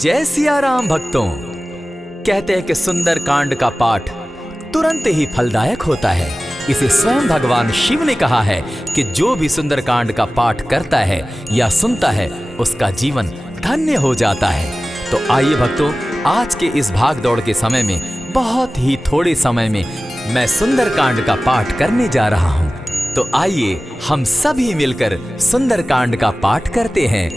जय सिया राम भक्तों। कहते हैं कि सुंदर कांड का पाठ तुरंत ही फलदायक होता है। इसे स्वयं भगवान शिव ने कहा है कि जो भी सुंदर कांड का पाठ करता है या सुनता है उसका जीवन धन्य हो जाता है। तो आइए भक्तों, आज के इस भाग दौड़ के समय में बहुत ही थोड़े समय में मैं सुंदर कांड का पाठ करने जा रहा हूँ। तो आइए हम सभी मिलकर सुंदर कांड का पाठ करते हैं।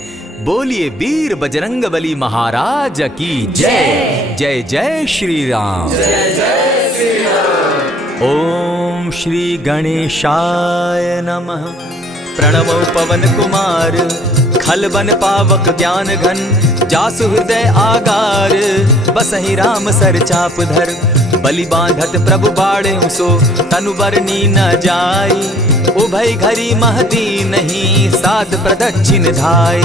बोलिए वीर बजरंगबली महाराज की जय। जय जय श्री राम। जय जय श्री राम। ओम श्री गणेशाय नमः। प्रणवो पवन कुमार खलबन पावक ज्ञान घन, जासु हृदय आगार बसहि राम सर चाप धर। बलि बांधत प्रभु बाढ़े सो तनु बरनी न जाई, उभय घरी महदी नहीं साध प्रदक्षिण धाय।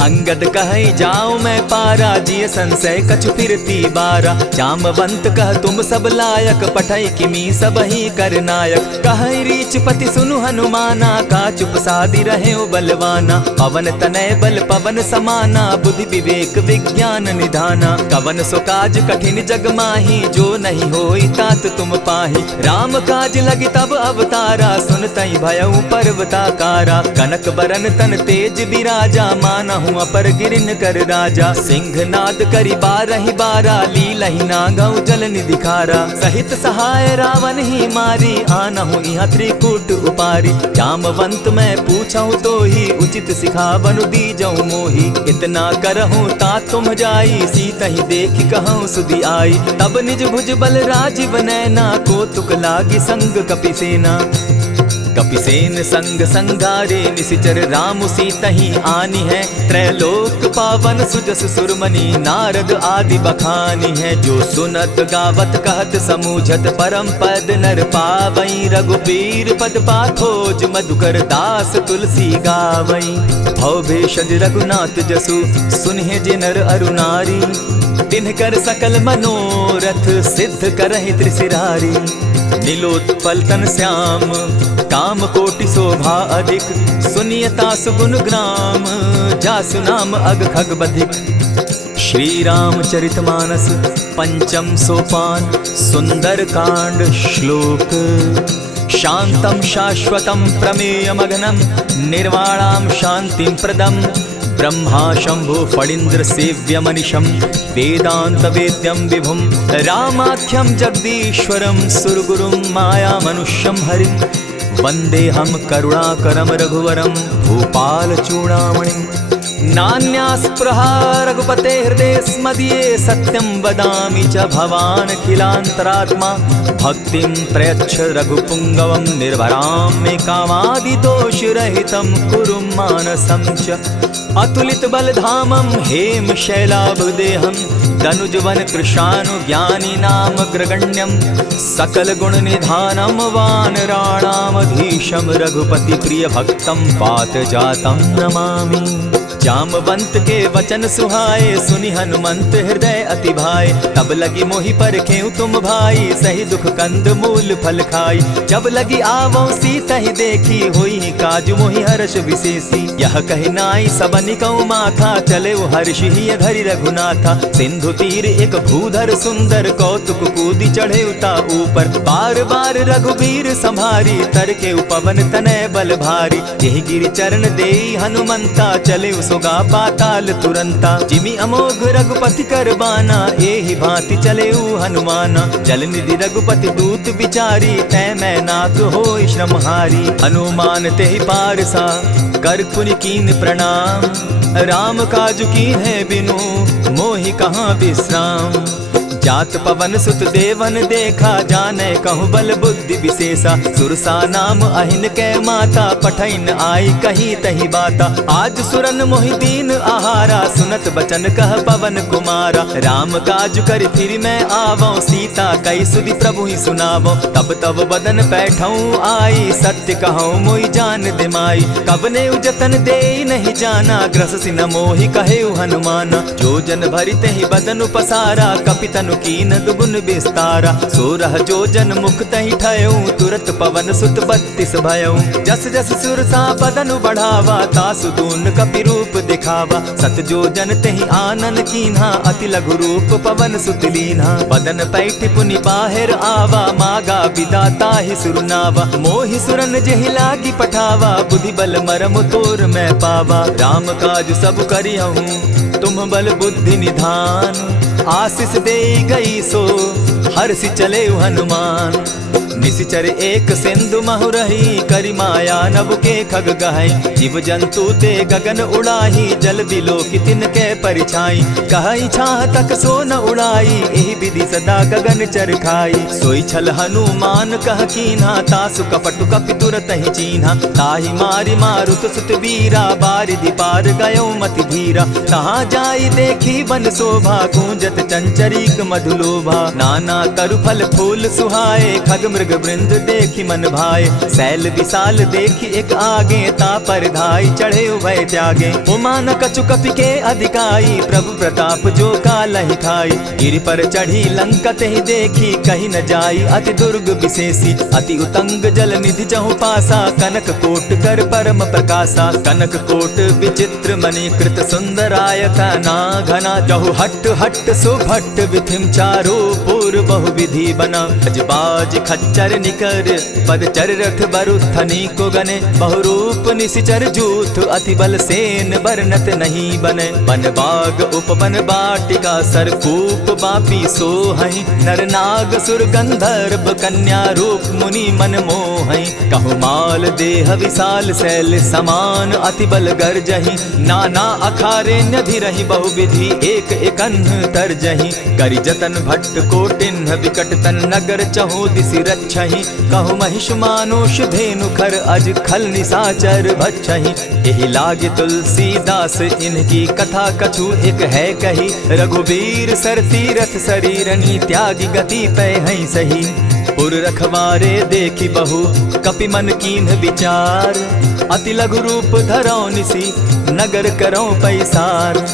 अंगद कहे जाऊं मैं पारा, जिय संशय कछु फिरती बारा। जामवंत कह तुम सब लायक, पठै किमी सब ही कर नायक। कहे रीच पति सुनु हनुमाना, का चुप सादी रहे बलवाना। पवन तनय बल पवन समाना, बुद्धि विवेक विज्ञान निधाना। कवन सो काज कठिन जग माही, जो नहीं होई तात तुम पाही। राम काज लगी तब अवतारा, सुनतई भयउ पर्वताकारा। कनक बरन तन तेज बिराजा, माना अपर गिरिन कर राजा। सिंह नाद करी बारहि बारा, लीलहि नागौ जल निधि खारा। सहित सहाय रावण ही मारी, आनहु इहाँ त्रिकूट उपारी। जामवंत मैं पूछऊं तो ही, उचित सिखावनु दीजऊं मोही। इतना करहूं ता तुम जाई, सीता ही देखी कहूं सुधि आई। तब निज भुज बल राजीव नैना, को तुक लागी संग कपिसेना। कपिसेन संग संगारे, निशिचर राम सीता ही आनी है। त्रैलोक पावन सुजस सुरमणि, नारद आदि बखानी है। जो सुनत गावत कहत समूझत, परम पद नर पावई। रघुबीर पद पाखोज, मधुकर दास तुलसी गावई। भव भेषज रघुनाथ जसु, सुनहि जे नर अरु नारी। तिनकर सकल मनोरथ, सिद्ध करहि त्रिशिरारी। नीलोत्पल तन श्याम, काम कोटि शोभा अधिक। सुनियता सुगुण ग्राम, जासु नाम अग खग बधिक। श्री रामचरित मानस पंचम सोपान, सुंदर कांड श्लोक। शांतम शाश्वतम प्रमेयमघनम, निर्वाणाम शांतिम प्रदम। ब्रह्मा शंभु फणीन्द्र सेव्य मनीषम, वेदांत वेद्यम विभुम। रामाख्यम जगदीश्वरम, सुरगुरुम माया मनुष्यम हरिम। वंदे हम करुणाकरम रघुवरम, भूपाल चूड़ामणिम। नान्यास्पृहा रघुपते हृदय स्मदीये, सत्यं वदामि च भवानखिलान्तरात्मा। भक्तिं प्रयच्छ रघुपुङ्गवं, निर्भरां मे कामादिदोषरहितं कुरु मानसं च। अतुलित बलधामं हेम शैलाभदेहं, दनुजवन कृशानु ज्ञानी नामग्रगण्यं। सकल गुण निधानं वानराणामधीशं, रघुपति प्रिय भक्तं पात जातं नमामि। जामवंत के वचन सुहाए, सुनि हनुमंत हृदय अति भाए। तब लगी मोहि परखेउ तुम भाई, सही दुख कंद मूल फल खाई। जब लगी आवो सीता ही देखी, होई काज मोहि हर्ष विशेषी। यह कहि नाई सबनि कौ माथा, चले वो हर्ष ही धरि रघुनाथा। सिंधु तीर एक भूधर सुंदर, कौतुक कूदी चढ़े उता ऊपर। बार बार रघुबीर संभारी, तर के पवन तनय बल भारी। यही गिरि चरण देई हनुमंता, चले सोगा पाताल तुरंता। जिमि अमोघ रघुपति कर बाना, एहि भांति चले हनुमाना। जल निधि रघुपति दूत बिचारी, तै मैं नाथ होई श्रमहारी। हनुमान तेहि पारसा, कर पुनि कीन प्रणाम। राम काज कीन है बिनु, मोहि कहाँ विश्राम। जात पवन सुत देवन देखा, जाने कहूँ बल बुद्धि विशेषा। सुरसा नाम अहिन कै माता, पठैन आई कहीं तही बाता। आज सुरन मोहि दीन आहारा, सुनत बचन कह पवन कुमारा। राम काज कर फिर मैं आवो, सीता कई सुधि प्रभु ही सुनावो। तब तब बदन बैठऊँ आई, सत्य कहूँ मोहि जान दिमाई। कबने उजतन दे नहीं जाना, ग्रस सिन मोहि कहे हनुमाना। जो जन भरित ही बदन पसारा, कपितन धनु कीन दुगुन विस्तारा। 16 जोजन मुख तहि ठयऊ तुरत पवन सुत 32 भयऊ। जस जस सुरसा बदनु बढ़ावा तासु दून कपि रूप दिखावा। 7 जोजन तेहि आनन कीन्हा अति लघु रूप पवन सुत लीन्हा। बदन पैठ पुनि बाहिर आवा मागा बिदा ताहि सुरनावा। मोहि सुरन जेहि लागी पठावा बुद्धि बल मरम तोर मैं पावा। राम काज सब करिहूँ तुम बल बुद्धि निधान। आशीष दे गई सो हर्षि चले हनुमान। निशिचर एक सिंधु महु रही करि माया नभ के खग गहई। जीव जंतु ते गगन उड़ाही जल बिलो की तिनके परिछाई। कहई छाह तक सो न उड़ाई एहि विधि सदा गगन चर खाई। सोई छल हनुमान कह कीन्हा तासु कपटु कपि तुरत ही चीन्हा। ताहि मारि मारुत सुत वीरा बारिधि पार गयो मति धीरा। कहाँ जाई देखी बन शोभा गूंजत चंचरीक मधुलोभा। नाना तरु फल फूल सुहाए खग मृग वृंद देखी मन भाए। सैल विशाल देखी एक आगे ता पर धाई चढ़े उभय त्यागे। उमान कछु कपि के अधिकाई प्रभु प्रताप जो कालहि खाई। गिरि पर चढ़ी लंका तेहि देखी कही न जाई अति दुर्ग विशेषी। अति उतंग जल निधि जहु पासा कनक कोट कर परम प्रकाशा। कनक कोट विचित्र मणि कृत सुंदरायता ना घना। जहु हट हट सुभट विधिम चारो पूर्व बहु विधि बना। अजबाज खच्चर निकर पद चर रथ बरुथनी को गने। बहुरूप निशिचर जूथ अति बल सेन बरनत नहीं बने। बन बाग उपवन बाटिका सरकूप बापी सोहई। नर नाग सुर गंधर्व कन्या रूप मुनि मन मोहई। कहु माल देह विशाल शैल समान अति बल गर्जही। नाना अखारे नधिरहि बहुविधि एक एकन्ह तरजही। करि जतन भट्ट कोटिन्ह विकट तन नगर चहु दिसि रक्षहि। कहु महिष मानुष धेनु खर अज खल निशाचर भक्षहि। एहि लागे तुलसीदास इनकी कथा कछु एक है कही। रघुबीर सर तीरथ शरीरनी त्यागी गति पै हई सही। पुर रखवारे देखी बहु कपि मन कीन्ह विचार। अति लघु रूप धरौ निसी नगर करौ पैसार।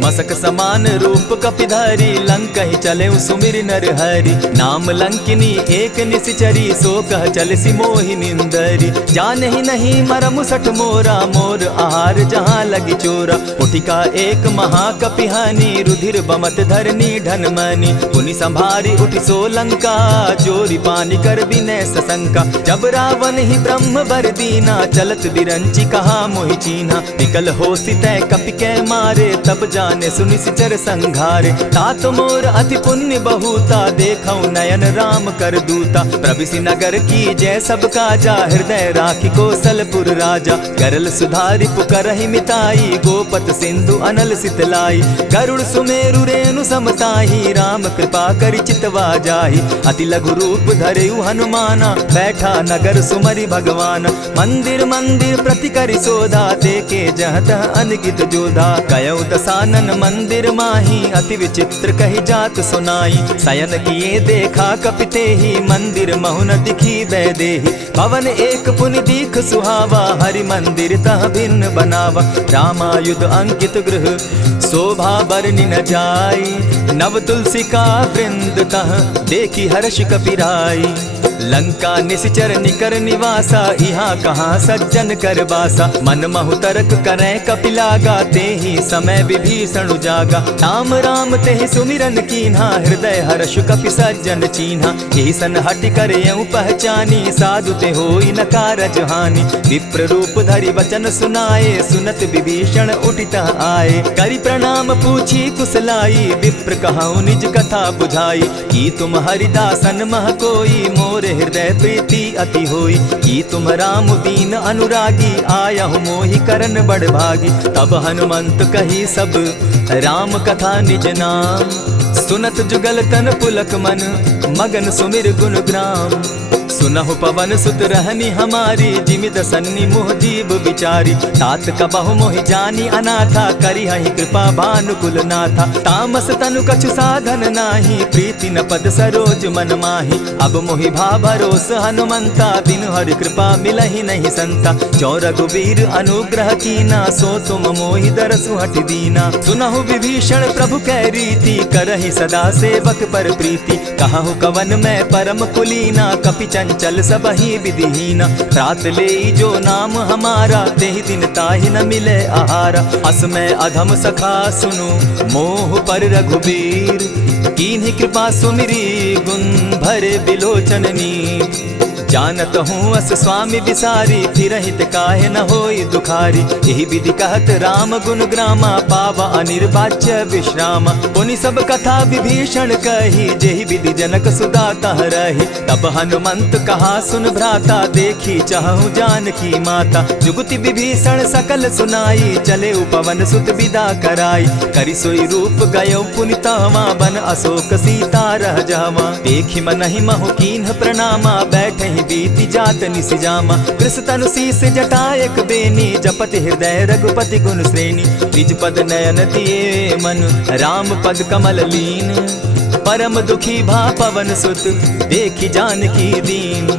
मसक समान रूप कपिधारी लंक ही चले सुमिर नर हरि। नाम लंकिनी एक निशिचरी सो कह चल सी मोहि निंदरी। जान ही नहीं मरम सठ मोरा मोर आहार जहाँ लगी चोरा। उठिका एक महाकपिहानी रुधिर बमत धरनी ढनमनी। पुनि संभारी उठि सो लंका चोरी पानी कर बिनै सशंका। जब रावण ही ब्रह्म बर दीना चलत बिरंची कहा मोहि चीन्हा। निकल हो सितै कपि कै मारे तब जाने सुनिशिचर संघारे। तात मोर अति पुण्य बहुता देखौ नयन राम कर दूता। प्रविशि नगर की जय सब काजा हृदय राखी कौशलपुर राजा। गरल सुधारि पुकरहि मिताई गोपत सिंधु अनल सितलाई। गरुड़ सुमेरु रेणु समताही राम कृपा करि चितवा जाहि। अति लघु रूप धरेउ हनुमाना बैठा नगर सुमरि भगवान। मंदिर मंदिर प्रति करि सोधा देखे जहत अनगित जोधा। कयौ दसानन मंदिर माही अति विचित्र कही जात सुनाई। शयन किए देखा कपिते ही मंदिर महु न दिखी वैदेही। भवन एक पुनि दीख सुहावा हरि मंदिर तह भिन्न बनावा। रामायुध अंकित गृह शोभा बरनि न जाई। नव तुलसी का वृंद तह देखी हर्ष कपिराई। लंका निशिचर निकर निवासा यहाँ कहाँ सज्जन कर बासा। मन महु तरक करै कपिलागा तेहि समय विभीषण जागा। राम राम तेहि सुमिरन कीन्हा हृदय हर्ष कपि सज्जन चीन्हा। एहि सन हटि कर यूं पहचानी साधु ते होई न कारज हानि। विप्र रूप धरि वचन सुनाए सुनत विभीषण उठितः आए। करि प्रणाम पूछी कुशलाई विप्र कहऊँ निज कथा बुझाई। की तुम हरिदासन मह कोई मोर हृदय प्रीति अति होई। की तुम राम दीन अनुरागी आयहु मोहि करन बड़ भागी। तब हनुमंत कही सब राम कथा निज नाम। सुनत जुगल तन पुलक मन मगन सुमिर गुण ग्राम। सुनहु पवन सुत रहनी हमारी, जिमित सन्नी मुह जीव विचारी। तात कबहु मोहि जानी अनाथा, करी हहि कृपा भानुकुल नाथा। तामस तनु कछु साधन नाही, प्रीति न पद सरोज मन माही। अब मोहि भा भरोस हनुमंता, बिनु हरि कृपा मिलहि नहीं संता। जो रघुबीर अनुग्रह कीना, सो तुम मोहि दरसु हटि दीना। सुनहु विभीषण प्रभु कै रीति, करहि सदा सेवक पर प्रीति। कहु कवन मैं परम कुलीना, कपि चंचल सबहि विधिहीना। रात लेई जो नाम हमारा, तेहि दिन ताहि न मिले आहारा। अस मैं अधम सखा सुनु, मोह पर रघुबीर। कीन्हि कृपा सुमिरी, गुण भरे बिलोचन नीर। जानत हूँ अस स्वामी बिसारी, फिरहित काहे न होई दुखारी। यही विधि कहत राम गुण ग्रामा, पावा अनिर्वाच्य विश्रामा। पुनि सब कथा विभीषण कही, जेहि विधि जनक सुता तह रही। तब हनुमंत कहा सुन भ्राता, देखी चाहूँ जानकी माता। जुगति विभीषण सकल सुनाई, चले पवन सुत विदा कराई। करि सोई रूप गयो पुनि तहवा, बन अशोक सीता रह जावा। देखि मनहि महु कीन्ह प्रणामा, बैठहि बीति जात निसिजामा। कृष तनु शीस जटा एक बेनी, जपति हृदय रघुपति गुण श्रेणी। निज पद नयन दिए मन, राम पद कमल लीन। परम दुखी भा पवन सुत, देखि जानकी दीन।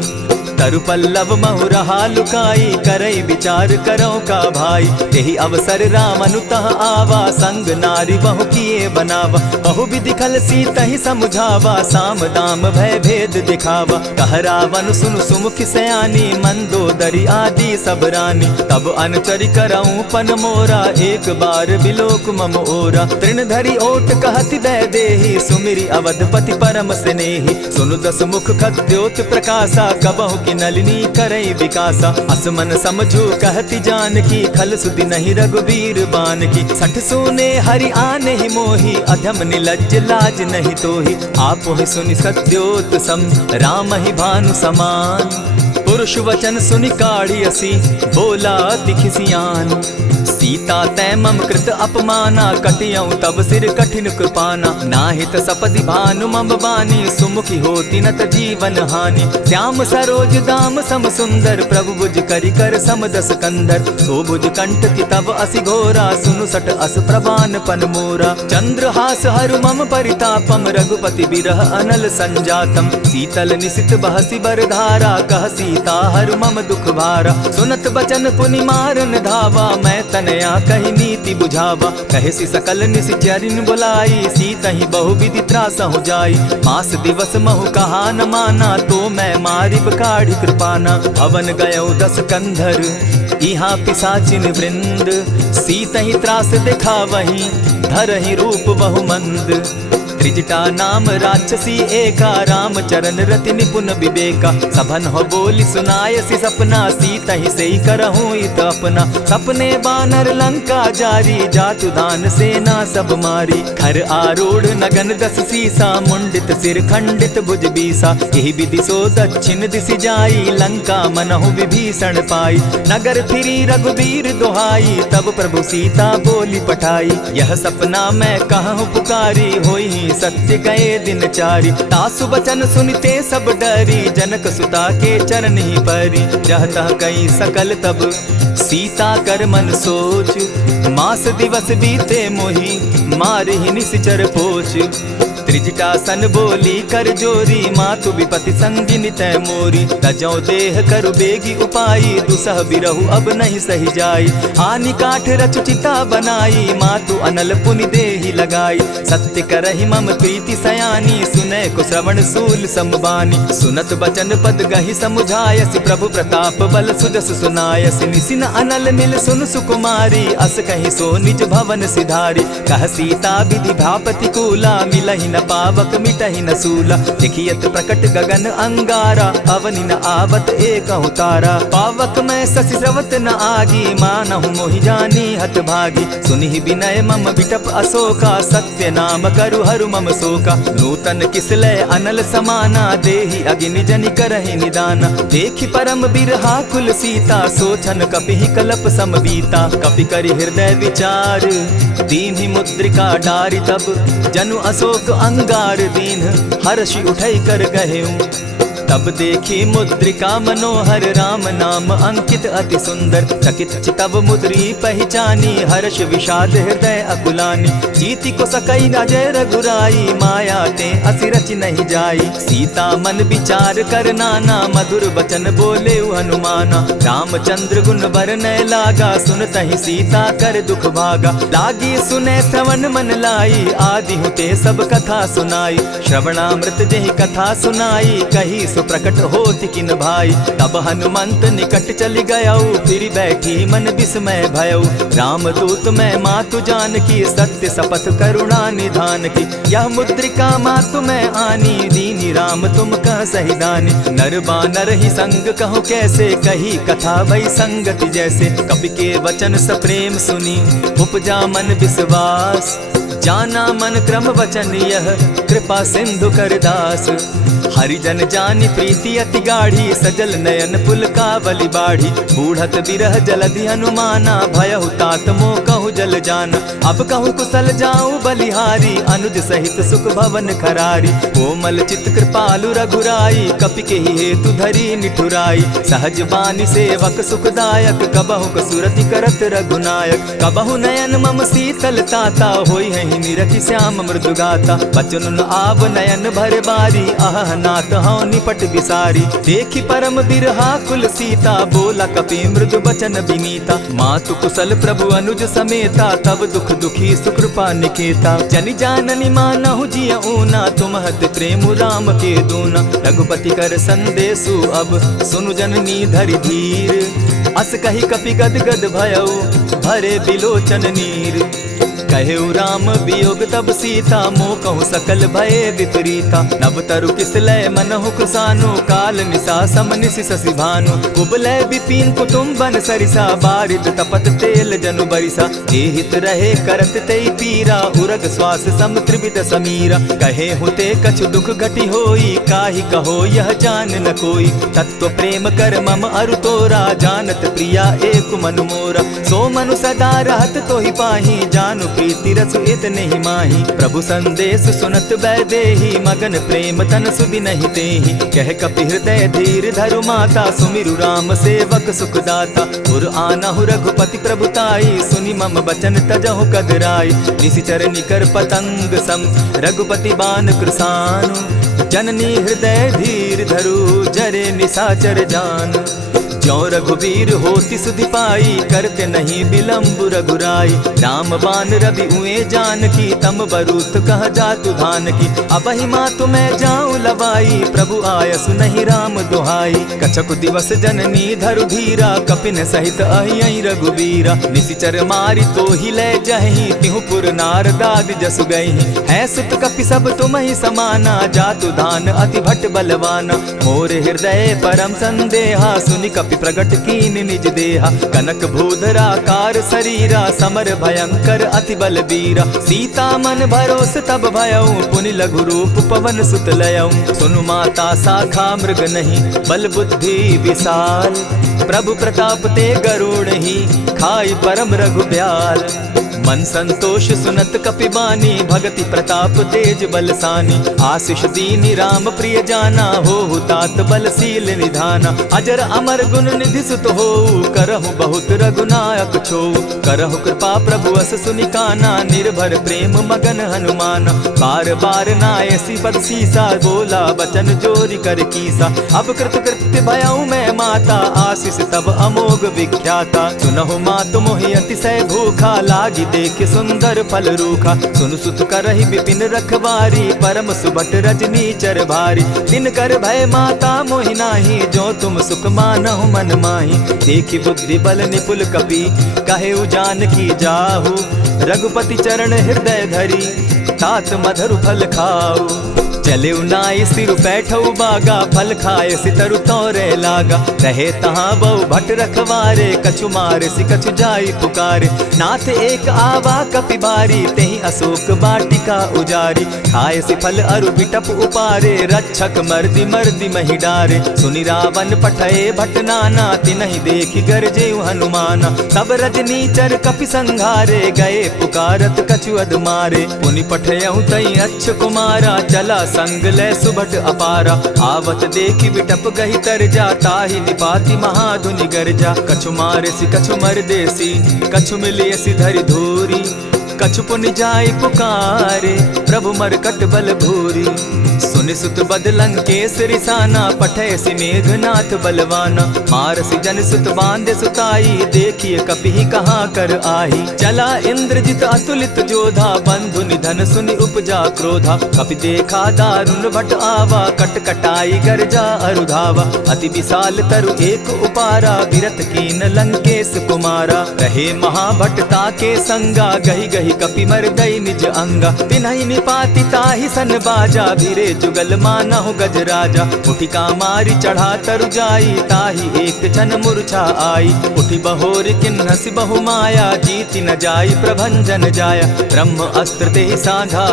तरु पल्लव महु रहा लुकाई, करई विचार करो का भाई। यही अवसर राम अनुतः आवा, संग नारी बहु किए बनावा। बहु विधि खल सीतहि समुझावा, साम दाम भय भेद दिखावा। कह रावण सुनु सुमुखि सयानी, मंदोदरी आदि सब रानी। तब अनुचरि करऊं पन मोरा, एक बार बिलोक मम ओरा। तृण धरि ओट कहति दय देहि, सुमिरि अवधपति परम स्नेही। सुनु दस मुख खद्योत प्रकाशा, कबहु की नलिनी करई विकासा। असमन समझो कहति जानकी, खल सुधि नहीं रघुबीर बान की। सठ सोने हरि आने ही मोही, अधम निलज्ज लाज नहीं तोही। आपो ही सुनि सत्योत सम, राम ही भानु समान। पुरुष वचन सुनि काढ़ी असी, बोला अति खिसियान। सीता तै मम कृत अपमाना, कटियऊं तब सिर कठिन कृपाना। नाहित सपदि भानु मम बानी, सुमुखी होती नत जीवन हानि। श्याम सरोज दाम सम सुंदर, प्रभु भुज करि कर सम दस कंधर। सो भुज कंठ की तब असि घोरा, सुनु सट अस प्रवान पन मोरा। चंद्रहास हरु मम परितापम, रघुपति बिरह अनल संजातम। शीतल निशित बहसी बरधारा, कह सीता हरु मम दुख भारा। सुनत बचन पुनि मारन धावा, मैं तनया कही नीति बुझावा। कहे सकल निशिचरिन बुलाई, सीतहि बहु विधि त्रास हो जाई। मास दिवस महु कहा न माना, तो मैं मारिब काढ़ी कृपाना। भवन गयो दस कंधर, इहाँ पिशाचिन वृंद। सीतहि त्रास दिखावहि, धरहि रूप बहु मंद। त्रिजटा नाम राक्षसी एका, राम चरण रति निपुण विवेका। सभन हो बोली सुनायसी सपना, सीतहि सेई करहूँ इत अपना। सपने बानर लंका जारी, जातु दान सेना सब मारी। खर आरूढ़ नगन दस सीसा, मुंडित सिर खंडित भुज बीसा। यही विधि सो दक्षिण दिशि जाई, लंका मनहु विभीषण पाई। नगर फिरी रघुबीर दुहाई, तब प्रभु सीता बोली पठाई। यह सपना मैं कहूँ पुकारी, होई सत्य गए दिन चारी। तासु बचन सुनते सब डरी, जनक सुता के चरण ही परी। जहता कई सकल तब सीता कर मन सोच, मास दिवस बीते मोही, मार ही निश्चर पोच। त्रिजटा सन बोली कर जोरी, मातु विपति संगिनी तै मोरी। तजौ देह करु बेगी उपाई, दुसह बिरहु अब नहीं सही जाई। हानि काठ रचु चिता बनाई, मातु अनल पुनि देहि लगाई। सत्य करहि मम प्रीति सयानी, सुनै को श्रवण सूल समबानी। सुनत बचन पद गहि समुझायसि, प्रभु प्रताप बल सुजस सुनायसि। निसिन अनल मिल सुन सुकुमारी, अस कहि सो निज भवन सिधारी। कह सीता विधि भापति कूला, मिलहि न पावक मिटहि न सूला। देखियत प्रकट गगन अंगारा, अवनि न आवत एकहु तारा। पावक मैं शशि स्रवत न आगी, मानहु मोहि जानी हत भागी। सुनिहि विनय मम बिटप अशोका, सत्य नाम करु हरु मम शोका। नूतन किसलय अनल समाना, देहि अगिनि जनि करहि निदाना। देखि परम बिरहा कुल सीता, सोचन कपिहि कलप समबीता। कपि करि हृदय विचार, दीन्हि मुद्रिका डारि। तब जनु अशोक अंगार दीन, हर्षि उठै कर गहेऊ। तब देखी मुद्रिका मनोहर राम नाम अंकित अति सुंदर। चकित चितव मुद्री पहचानी हर्ष विषाद हृदय अकुलानी। जीति को सकई न जय रघुराई माया ते असि रचि नहीं जाई। सीता मन विचार कर नाना मधुर बचन बोले हनुमाना। रामचंद्र गुण बरनय लागा सुनतहि सीता कर दुख भागा। लागी सुने श्रवण मन लाई आदि होते सब कथा सुनाई। श्रवणामृत जहि कथा सुनाई कही सो प्रकट होति किन भाई। तब हनुमंत निकट चली गयऊ फिर बैठी मन विस्मय भयऊ। रामदूत मैं मातु जान की सत्य शपथ करुणा निधान की। यह मुद्रिका मातु मैं आनी दीनी राम तुम कह सही दानी। नर बानर ही संग कहो कैसे कही कथा भई संगति जैसे। कपि के वचन सप्रेम सुनी उपजा मन विश्वास। जाना मन क्रम वचन यह कृपा सिंधु कर दास। हरिजन जानी प्रीति अति गाढ़ी सजल नयन पुलकावली बाढ़ी। बूढ़त बिरह जलधि हनुमाना भयहु तात मोह कहु जल जाना। अब कहूँ कुशल जाऊँ बलिहारी अनुज सहित सुख भवन खरारी। कोमल चित कृपालु रघुराई कपि के ही हेतु धरी निठुराई। सहज बानी सेवक सुखदायक कबहु कसुरति करत रघुनायक। कबहु नयन मम शीतल ताता होई है निरखि श्याम मृदु गाता। बचन आव नयन भर बारी आह नाथ हौ निपट बिसारी। देखी परम बिरहा कुल सीता बोला कपि मृदु बचन विनीता। मातु कुशल प्रभु अनुज समेता तब दुख दुखी सुकृपा निकेता। जनि जाननी मानहु जिय ऊना तुमहत प्रेम राम के दूना। रघुपति कर संदेशु अब सुनु जननी धरि धीर। अस कही कपि गद गद भयऊ भरे बिलोचन नीर। कहेउ राम वियोग तब सीता मोह कहूँ सकल भय विपरीता। नव तरु किस लय मनहु कुसानु काल निशा सम निशि शशि भानु। कुबलय विपिन कुटुम्बन सरिसा बारिद तपत तेल जनु बरिसा। जेहित रहे करत तेई पीरा उरग श्वास सम त्रिविध समीरा। कहे हुते कछु दुख घटी होई काहि कहो यह जान न कोई। तत्व प्रेम कर मम अरु तोरा जानत प्रिया एक मनु मोरा। सो मनु सदा रहत तो ही पाही जानु प्रीति रस इतने ही माही। प्रभु संदेश सुनत बैदेही मगन प्रेम तन सुधि नहीं तेहि। कह कपि हृदय धीर धरु माता सुमिरु राम सेवक सुखदाता। उर आनहु रघुपति प्रभुताई सुनि मम बचन तजहु कदराई। निशिचर निकर पतंग सम रघुपति बान कृसानु। जननी हृदय धीर धरु जरे निशाचर जान। ज्यों रघुवीर होति सुधि पाई करते नहीं विलम्ब रघुराई। राम बान रवि उए जान की तम बरूथ कह जातु धान की। अबहि मातु मैं जाऊं लवाई प्रभु आयसु नहीं राम दुहाई। कछक दिवस जननी धरु धीरा कपिन सहित अहियहि रघुवीरा। निशिचर मारी तो ही ले जहि तिहु पुर नारदादि जसु गई। है सुत कपि सब तुम ही समाना जातु धान अति भट बलवाना। मोर हृदय परम संदेहा सुनि कपि प्रगट कीन निज देहा। कनक भूधरा कार शरीरा समर भयंकर अति बलबीरा। सीता मन भरोस तब भयऊ पुनि लघु रूप पवन सुत लयऊ। सुनु माता शाखा मृग नहीं बल बुद्धि विशाल। प्रभु प्रताप ते गरुड़ ही खाई परम रघुब्याल। मन संतोष सुनत कपिबानी भगति प्रताप तेज बलसानी। आशीष दीनी राम प्रिय जाना हो तात बलशील निधाना। अजर अमर गुण निधि सुत हो करहु बहुत रघुनायक छो। करहु कृपा प्रभु अस सुनिकाना निर्भर प्रेम मगन हनुमाना। बार बार नायसी पद सीसा बोला बचन जोरी कर कीसा। अब कृत कृत्य भयऊ मैं माता आशीष तब अमोघ विख्याता। सुनहु मातु मोहि अतिशय भूखा लागी देख सुंदर फल रूखा। सुन सुत करहि विपिन रखवारी परम सुबट रजनी चर भारी। दिन कर भय माता मोहि नाही जो तुम सुख मानहु मन माही। देखि बुद्धि बल निपुल कपि कहेउ जानकी जाहु। रघुपति चरण हृदय धरी तात मधुर फल खाऊ। चले नाई सिर बैठऊ बागा फल खाए सितरु तोरे लागा। रहे तहाँ बहु भट रखवारे कछु मार सि कछु जाई पुकारे। नाथ एक आवा कपि बारी तेहि अशोक बाटिका उजारी। खाए सि फल अरु बिटप उपारे रक्षक मर्दि मर्दि महि डारे। सुनि रावण पठए भट नाना तिनहि देखि गरजे हनुमाना। सब रजनी चर कपि संघारे गए पुकारत कछु अध मारे। पुनि पठयऊ तई अच्छ कुमारा चला संग ले सुभट अपारा। आवत देखी बिटप गही तर जा, ताहि निपाति महाधुनि गर्जा। कछु मारेसी कछु मर देसी, कछु मिलियसी धरि धूरी। कछु पुनि जाई पुकारे, प्रभु मरकट बल भूरी। सुनि सुत बद लंकेश रिसाना, पठैसी मेघनाथ बलवाना। मारसी जन सुत बांधे सुताई, देखिए कपि कहाँ कर आही। चला इंद्रजित अतुलित जोधा, बंधु निधन सुनि उपजा क्रोधा। कपि देखा दारुण भट आवा, कट कटाई गर्जा अरुधावा। अति विशाल तरु एक उपारा, बिरत कीन लंकेश कुमारा। रहे महाभट ताके संगा, गही गही कपि मर्दई निज अंगा। तिन्हि निपाति ताहि सन बाजा, भीरे जुगल मानहु गजराजा। उठि कामारी चढ़ा तरु जाई, ताहि एक क्षण मूर्छा आई। उठि बहोर किन्हसि बहु माया, जीति न जाई प्रभंजन जाया। ब्रह्म अस्त्र तेहि साधा,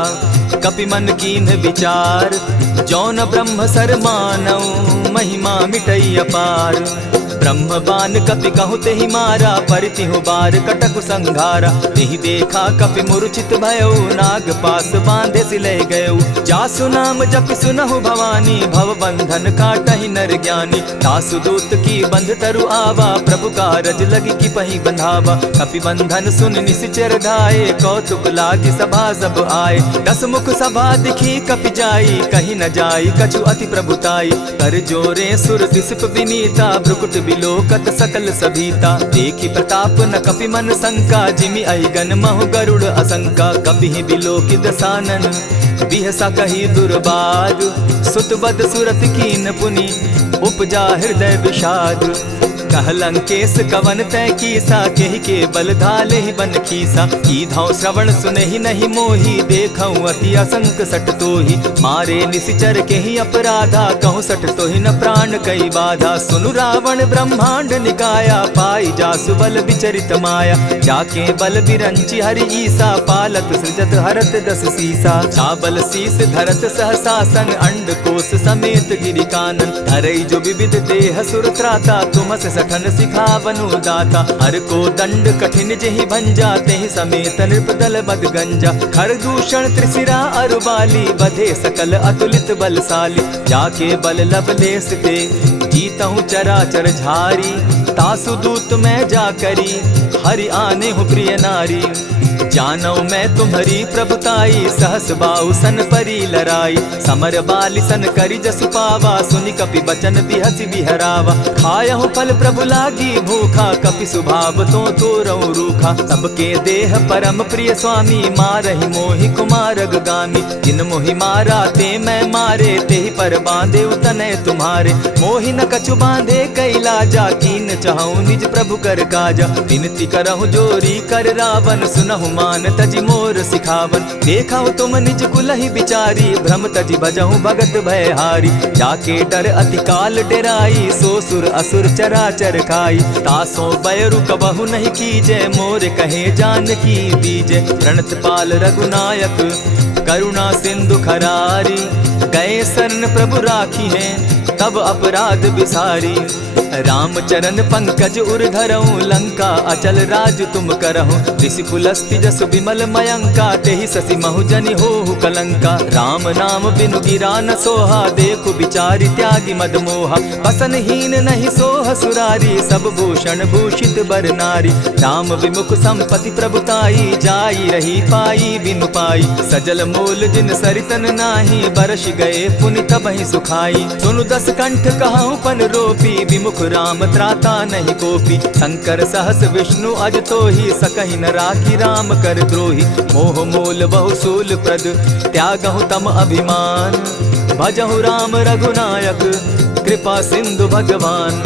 कपि मन कीन्ह विचार। जौन ब्रह्म सर मानऊ, महिमा मिटई अपार। ब्रह्म बान कपि कहु तेहि मारा, परितिहु बार कटकु संघारा। तेहि देखा कपि मूर्छित भयउ, नाग पास बांधे सिले गयउ। जासु नाम जपि सुनहु भवानी, भव बंधन काटहि नर ज्ञानी। तासु दूत की बंध तरु आवा, प्रभु कारज लगी कि पहि बंधावा। कपि बंधन सुन निसिचर धाये, कौतुक लागी सभा सब आए। 10 मुख सभा दिखी कपि जाई, कहीं न जाई कछु अति प्रभुताई। कर जोरे सुर दिसप विनीता, भ्रुकुट बिलोकत सकल सभीता। देखी प्रताप न कपि मन शंका, जिमि अहिगन महु गरुड़ असंका। कपि बिलोकि दसानन, बिहसा कही दुर्बाद। सुत बद सुरत कीन पुनि, उपजा हृदय विषाद। कह लंकेश कवन तय कीसा, केहि के बल धाले ही बन खीसा। कीधौ श्रवण सुनहि नहीं मोही, देखऊं अति असंक सट तोही। मारे निसिचर केहि अपराधा, कहूँ सट तोहि न प्राण कई बाधा। सुनु रावण ब्रह्मांड निकाया, पाई जासु बल विचरित माया। जाके बल बिरंचि हरि ईसा, पालत सृजत हरत 10 सीसा। चाबल शीस धरत सहसासन, अंड कोश समेत गिरि कानन। धरई जो विविध देह सुर त्राता, तुमस सठन सिखावनु दाता। हर को दंड कठिन जेहि भंजा, तेहि समेत नृपदल बद गंजा। खर दूषण त्रिशिरा अरुबाली, बधे सकल अतुलित बलशाली। जाके बल लवलेस ते, जीतहु चराचर झारी। तासु दूत मैं जा करी, हरि आने हूँ प्रिय नारी। जानौ मैं तुम्हारी प्रभुताई, सहस बाहु सन परी लराई। समर बाली सन करी जसु पावा, सुनि कपि बचन बिहसि बिहरावा। खायहु फल प्रभु लागी भूखा, कपि सुभाव तो तोरहु रूखा। सबके देह परम प्रिय स्वामी, मारहि मोहि कुमारग गामी। जिन मोहि मारा ते मैं मारे, तेहि पर बांधे उतने तुम्हारे। मोहि न कछु बांधे कैलाजा, कीन चहु निज प्रभु कर काजा। विनती करहु जोरी कर रावण, सुनहु मान तजि मोर सिखावन। देखा तुम निज कुलहि बिचारी, भ्रम तजि भजहु भगत भयहारी। जाके डर अति काल डेराई, सो सुर असुर चराचर खाई। तासो बैरु कबहु नहीं कीजे, मोर कहे जानकी दीजे। प्रणत पाल रघुनायक, करुणा सिंधु खरारी। गए शरण प्रभु राखी हैं, तब अपराध बिसारी। राम चरण पंकज उर धरऊं, लंका अचल राज तुम करहूं। ऋषि पुलस्ति जस विमल मयंका, तेहि ससि महु जनि होहु कलंका। राम नाम बिनु गिरा न सोहा, देखु बिचारी त्यागी मद मोहा। बसनहीन नहीं सोह सुरारी, सब भूषण भूषित बर नारी। राम विमुख संपति प्रभुताई, जाई रही पाई बिनु पाई। सजल मोल जिन सरितन नाही, बरस गए पुनि तबहि सुखाई। सुनु 10 कंठ कहूँ पन रोपी, विमुख राम त्राता नहीं कोपी। शंकर सहस विष्णु अज तो ही, सकहि न राखी राम कर द्रोही। मोह मोल बहु सूल प्रद, त्यागहु तम अभिमान। भजहु राम रघुनायक, कृपा सिंधु भगवान।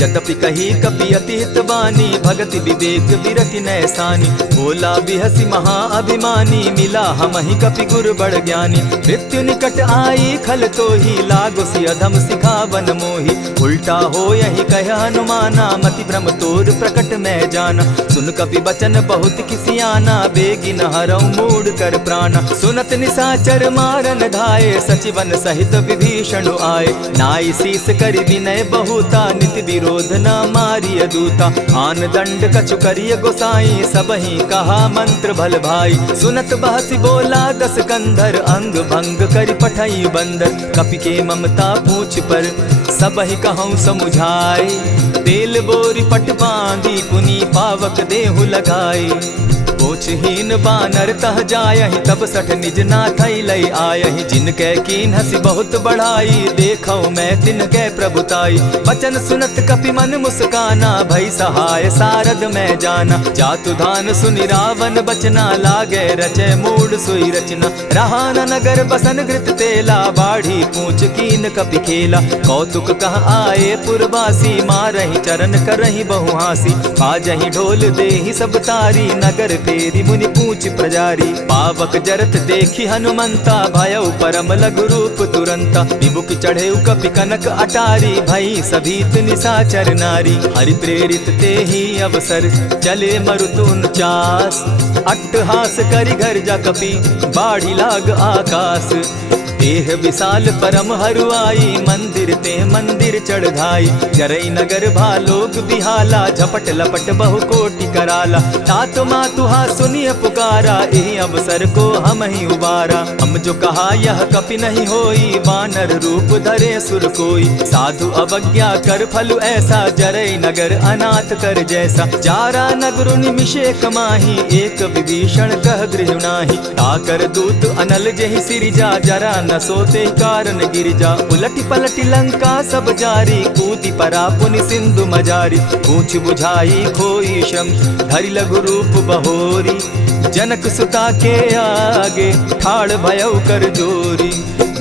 यद्यपि कही कपि अति हितवानी, भगति विवेक विरति नैसानी। बोला बिहसी महा अभिमानी, मिला हमहि कपि गुर बड़ ज्ञानी। मृत्यु निकट आई खल तो ही, लागो सि अधम सिखावन मोही। उल्टा हो यही कह हनुमाना, मति भ्रम तोर प्रकट मैं जाना। सुन कपि बचन बहुत किसियाना, बेगी न हरऊ मूड कर प्राणा। सुनत निसाचर मारन धाये, सचिवन सहित विभीषण आए। नाई शीस करि विनय बहुता, नित विरो क्रोध न मारिय दूता। आन दंड कछु करिय गोसाई, सबहि कहा मंत्र भल भाई। सुनत बहसी बोला दस कंधर, अंग भंग करि पठई बंदर। कपि के ममता पूछ पर, सबहि कहूँ समुझाए। तेल बोरी पट बांधी, पुनि पावक देहु लगाई। पूछहीन बानर तह जायहि, तब सठ निज नाथ लई आयहि। जिनके कीन हसी बहुत बढ़ाई, देखौ मैं तिनके प्रभुताई। वचन सुनत कपि मन मुस्काना, भई सहाय सारद मैं जाना। जातु धान सुनि रावण बचना, लागे रचे मूड सोई रचना। रहा न नगर बसन घृत तेला, बाढ़ी पूछ कीन कपि खेला। कौतुक कह आए पुरवासी, मारहि चरण करहि बहु हासी। बाजहि ढोल देहि सब तारी, नगर तेरी मुनि पूछ प्रजारी। पावक जरत देखी हनुमंता, भयउ परम लघु रूप तुरंता। विमुख चढ़े कपि कनक अटारी, भई सभीत निशाचर नारी। हरि प्रेरित ते ही अवसर, चले मरुत 49। अट्टहास करि घर जा कपि, बाढ़ी लाग आकाश। देह विशाल परम हरुआई, मंदिर ते मंदिर चढ़ाई। जरई नगर भालोग बिहाला, झपट लपट बहु कोटि कराला। तात मातुहा सुनिय पुकारा, एहि अवसर को हम ही उबारा। हम जो कहा यह कपि नहीं होई, बानर रूप धरे सुर कोई। साधु अवज्ञा कर फल ऐसा, जरई नगर अनाथ कर जैसा। जारा नगर निमिषे कमाही, एक विभीषण कह गृह नाही। ताकर दूत अनल जेहि सिरिजा, जरा न सोते कारण गिरिजा। उलटी पलटी लंका सब जारी, कूदी परा पुनि सिंधु मजारी। पूछ बुझाई खोई श्रम, धरि लघु रूप बहोरी। जनक सुता के आगे, ठाड़ भयउ कर जोरी।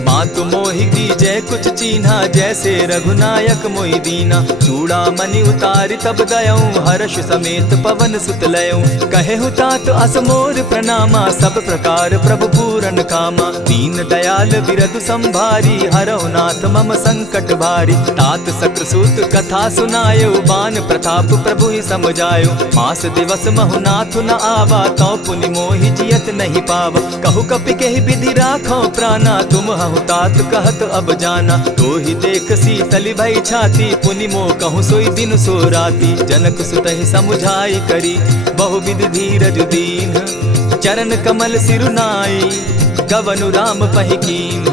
मातु मोहि दीजै कुछ चीन्हा, जैसे रघुनायक मोहि दीना। चूड़ा मणि उतारि तब दयऊँ, हर्ष समेत पवन सुत लयऊँ। कहे तात असमोर प्रणामा, सब प्रकार प्रभु पूरन कामा। दीन दयाल बिरदु संभारी, हरौ नाथ मम संकट भारी। तात सक्रसूत कथा सुनायो, बान प्रताप प्रभु ही समझायो। मास दिवस महु नाथ न आवा, तौ पुनि मोहि जियत नहीं पावा। कहु कपि केहि विधि राखो प्राणा, तुम हहु तात कहत अब जाना। तो ही देख शीतल भई छाती, पुनि मो कहूँ सोई दिन सो राती। जनक सुतहि समुझाई करी, बहुविधि धीरज दीन। चरण कमल सिरुनाई, गवनु राम पहि कीन।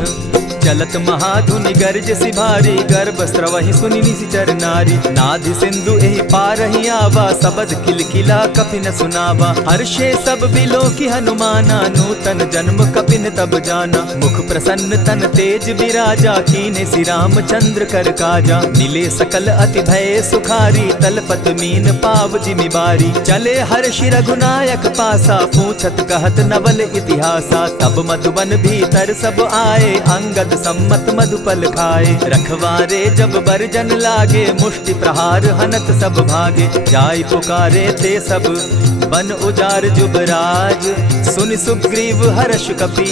चलत महाधुनि गर्ज सिभारी, गर्भ स्रवहि सुनि निशिचर नारी। नाधि सिंधु एहि पारहि आवा, सबद किलकिला कपि न सुनावा। हर्षे सब बिलोकि हनुमाना, नूतन जन्म कपिन तब जाना। मुख प्रसन्न तन तेज विराजा, कीने श्री रामचंद्र कर काजा। मिले सकल अति भय सुखारी, तलपत मीन पाव जिमि बारी। चले हर्षि रघुनायक पासा, पूछत कहत नवल इतिहासा। तब मधुबन भीतर सब आए, अंगद सम्मत मधुपल खाए। रखवारे जब बरजन लागे, मुष्टि प्रहार हनत सब भागे। जाय पुकारे ते सब, बन उजार जुबराज। सुनि सुग्रीव हर्ष कपि,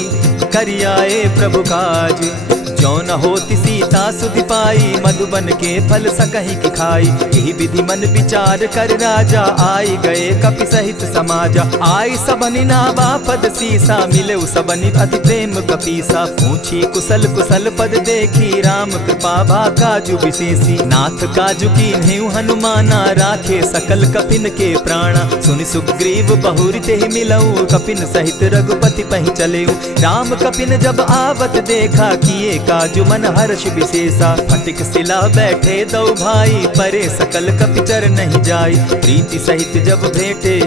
करियाए प्रभु काज। जो न होती सीता सुधि पाई, मधुबन के फल सकहि की खाई। यही विधि मन विचार कर राजा, आई गए कपि सहित समाजा। आई सबनि नावा पद सीसा, मिले सबनि अति प्रेम कपीसा। पूछी कुशल कुशल पद देखी, राम कृपा भा काजु विशेषी। नाथ काजु कीन्हेउ हनुमाना, राखे सकल कपिन के प्राणा। सुनि सुग्रीव बहुरि तेहि मिलऊ, कपिन सहित रघुपति पहि चलेऊ। राम कपिन जब आवत देखा, किए काजु मन हर्ष विशेषा। फटिक सिला बैठे दो भाई, परे सकल कपिचर नहीं जाई। प्रीति सहित जब भेटे,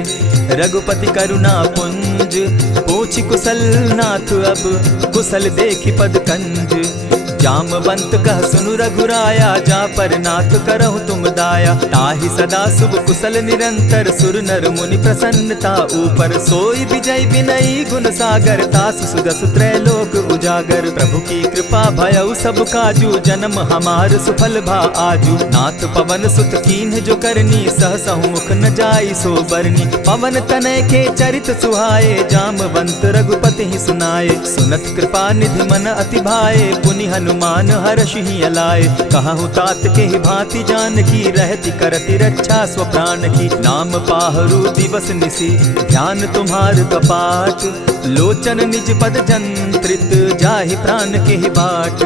रघुपति करुणा पुंज। पूछि कुशल नाथ अब, कुशल देखि पद कंज। जामवंत कह सुनु रघुराया, जा पर नाथ करहु तुम दाया। ताहि सदा शुभ कुशल निरंतर, सुर नर मुनि प्रसन्नता ऊपर। सोई विजय विनयी गुण सागर, तास सुदस त्रैलोक उजागर। प्रभु की कृपा भयउ सब काजू, जन्म हमार सुफल भा आजू। नाथ पवन सुत कीन्ह जो करनी, सहसहु मुख न जाई सो बरनी। पवन तनय के चरित सुहाए, जामवंत रघुपति ही सुनाए। सुनत कृपा निधि मन अति भाए, पुनि हनुमान हर्ष ही अलाए। कहूँ तात के ही भांति जान की, रहती करती रक्षा स्व प्राण की। नाम पाहरु दिवस निसी, ध्यान तुम्हार कपाट। लोचन निज पद जंत्रित, जाहि प्राण के ही बाट।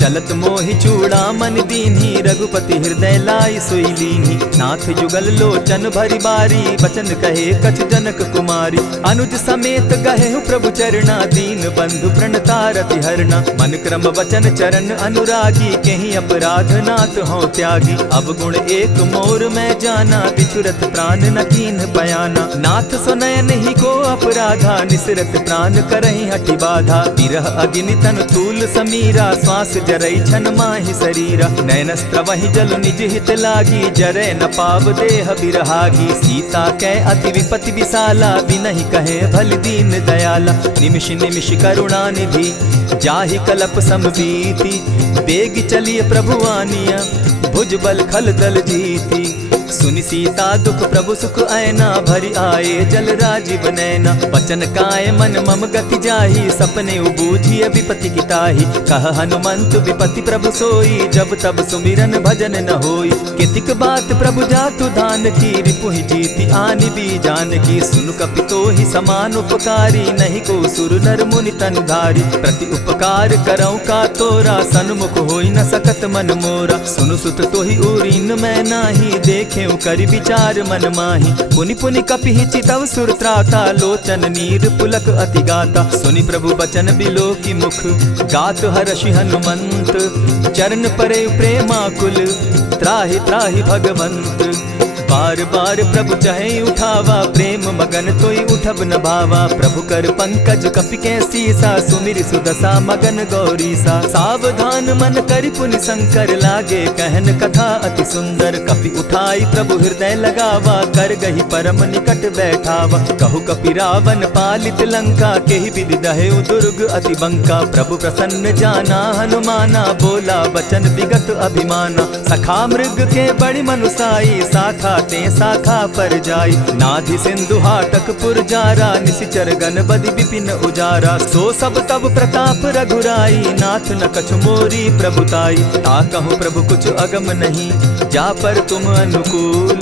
चलत मोहि चूड़ामन दीन्ही, रघुपति हृदय लाई सोई लीन्ही। नाथ जुगल लोचन भरी बारी, बचन कहे कछ जनक कुमारी। अनुज समेत गहे प्रभु चरणा, दीन बंधु प्रणतारति हरना। मन क्रम वचन चरण अनुरागी, कहीं अपराध नाथ हो त्यागी। अब गुण एक मोर में जाना, बिचुरत प्राण न कीन्ह बयाना। नाथ सुनयन ही को अपराधा, निसरत प्राण करहि हठि बाधा। विरह अग्नि तन तूल समीरा, श्वास जरई छन माहि शरीरा। नयनस्त्र वही जल निज हित लागी, जरै न पाव देह बिरहागी। सीता कै अति विपति विशाला, बिनहि कहे भल दीन दयाला। निमिष निमिष करुणा निधि, जाहि कलप समबीति। बेग चलिए प्रभु आनिया, भुज बल खल दल जीती। सुनि सीता दुख प्रभु सुख ऐना, भरी आए जल राजीव नैना। वचन काय मन मम गति जाहि, सपने बूझिय विपति की ताहि। कह हनुमंत विपति प्रभु सोई, जब तब सुमिरन भजन न होई। कितिक बात प्रभु जातु धान की, रिपुहि जीति आनि भी जान की। सुनु कपितोहि समान उपकारी, नहीं को सुर नर मुनि तनु धारी। प्रति उपकार करौ का तोरा, सन्मुख होई न सकत मन मोरा। सुनु सुत तोहि उरीन मैं नाही, देखे करि विचार मन माही। पुनि पुनि कपिहि चितव सुर त्राता, लोचन नीर पुलक अति गाता। सुनि प्रभु बचन बिलो की मुख, गात हर्षि हनुमंत। चरण परे प्रेमाकुल, त्राहि त्राहि भगवंत। बार बार प्रभु चाहे उठावा, प्रेम मगन तोई उठब न भावा। प्रभु कर पंकज कपि के सीसा, सुमिर सुदशा मगन गौरीसा। सावधान मन करि पुनि शंकर, लागे कहन कथा अति सुंदर। कपि उठाई प्रभु हृदय लगावा, कर गही परम निकट बैठावा। कहु कपि रावण पालित लंका, केहि विधि दहेउ दुर्ग अति बंका। प्रभु प्रसन्न जाना हनुमाना, बोला बचन विगत अभिमाना। सखा मृग के बड़ी मनुसाई, साखा ते शाखा पर जाई। नाधि सिंधु हाटक पुर जारा, निशिचर गण बदि विपिन उजारा। सो सब तब प्रताप रघुराई, नाथ न कछु मोरी प्रभुताई। ता कहूँ प्रभु कुछ अगम नहीं, जा पर तुम अनुकूल।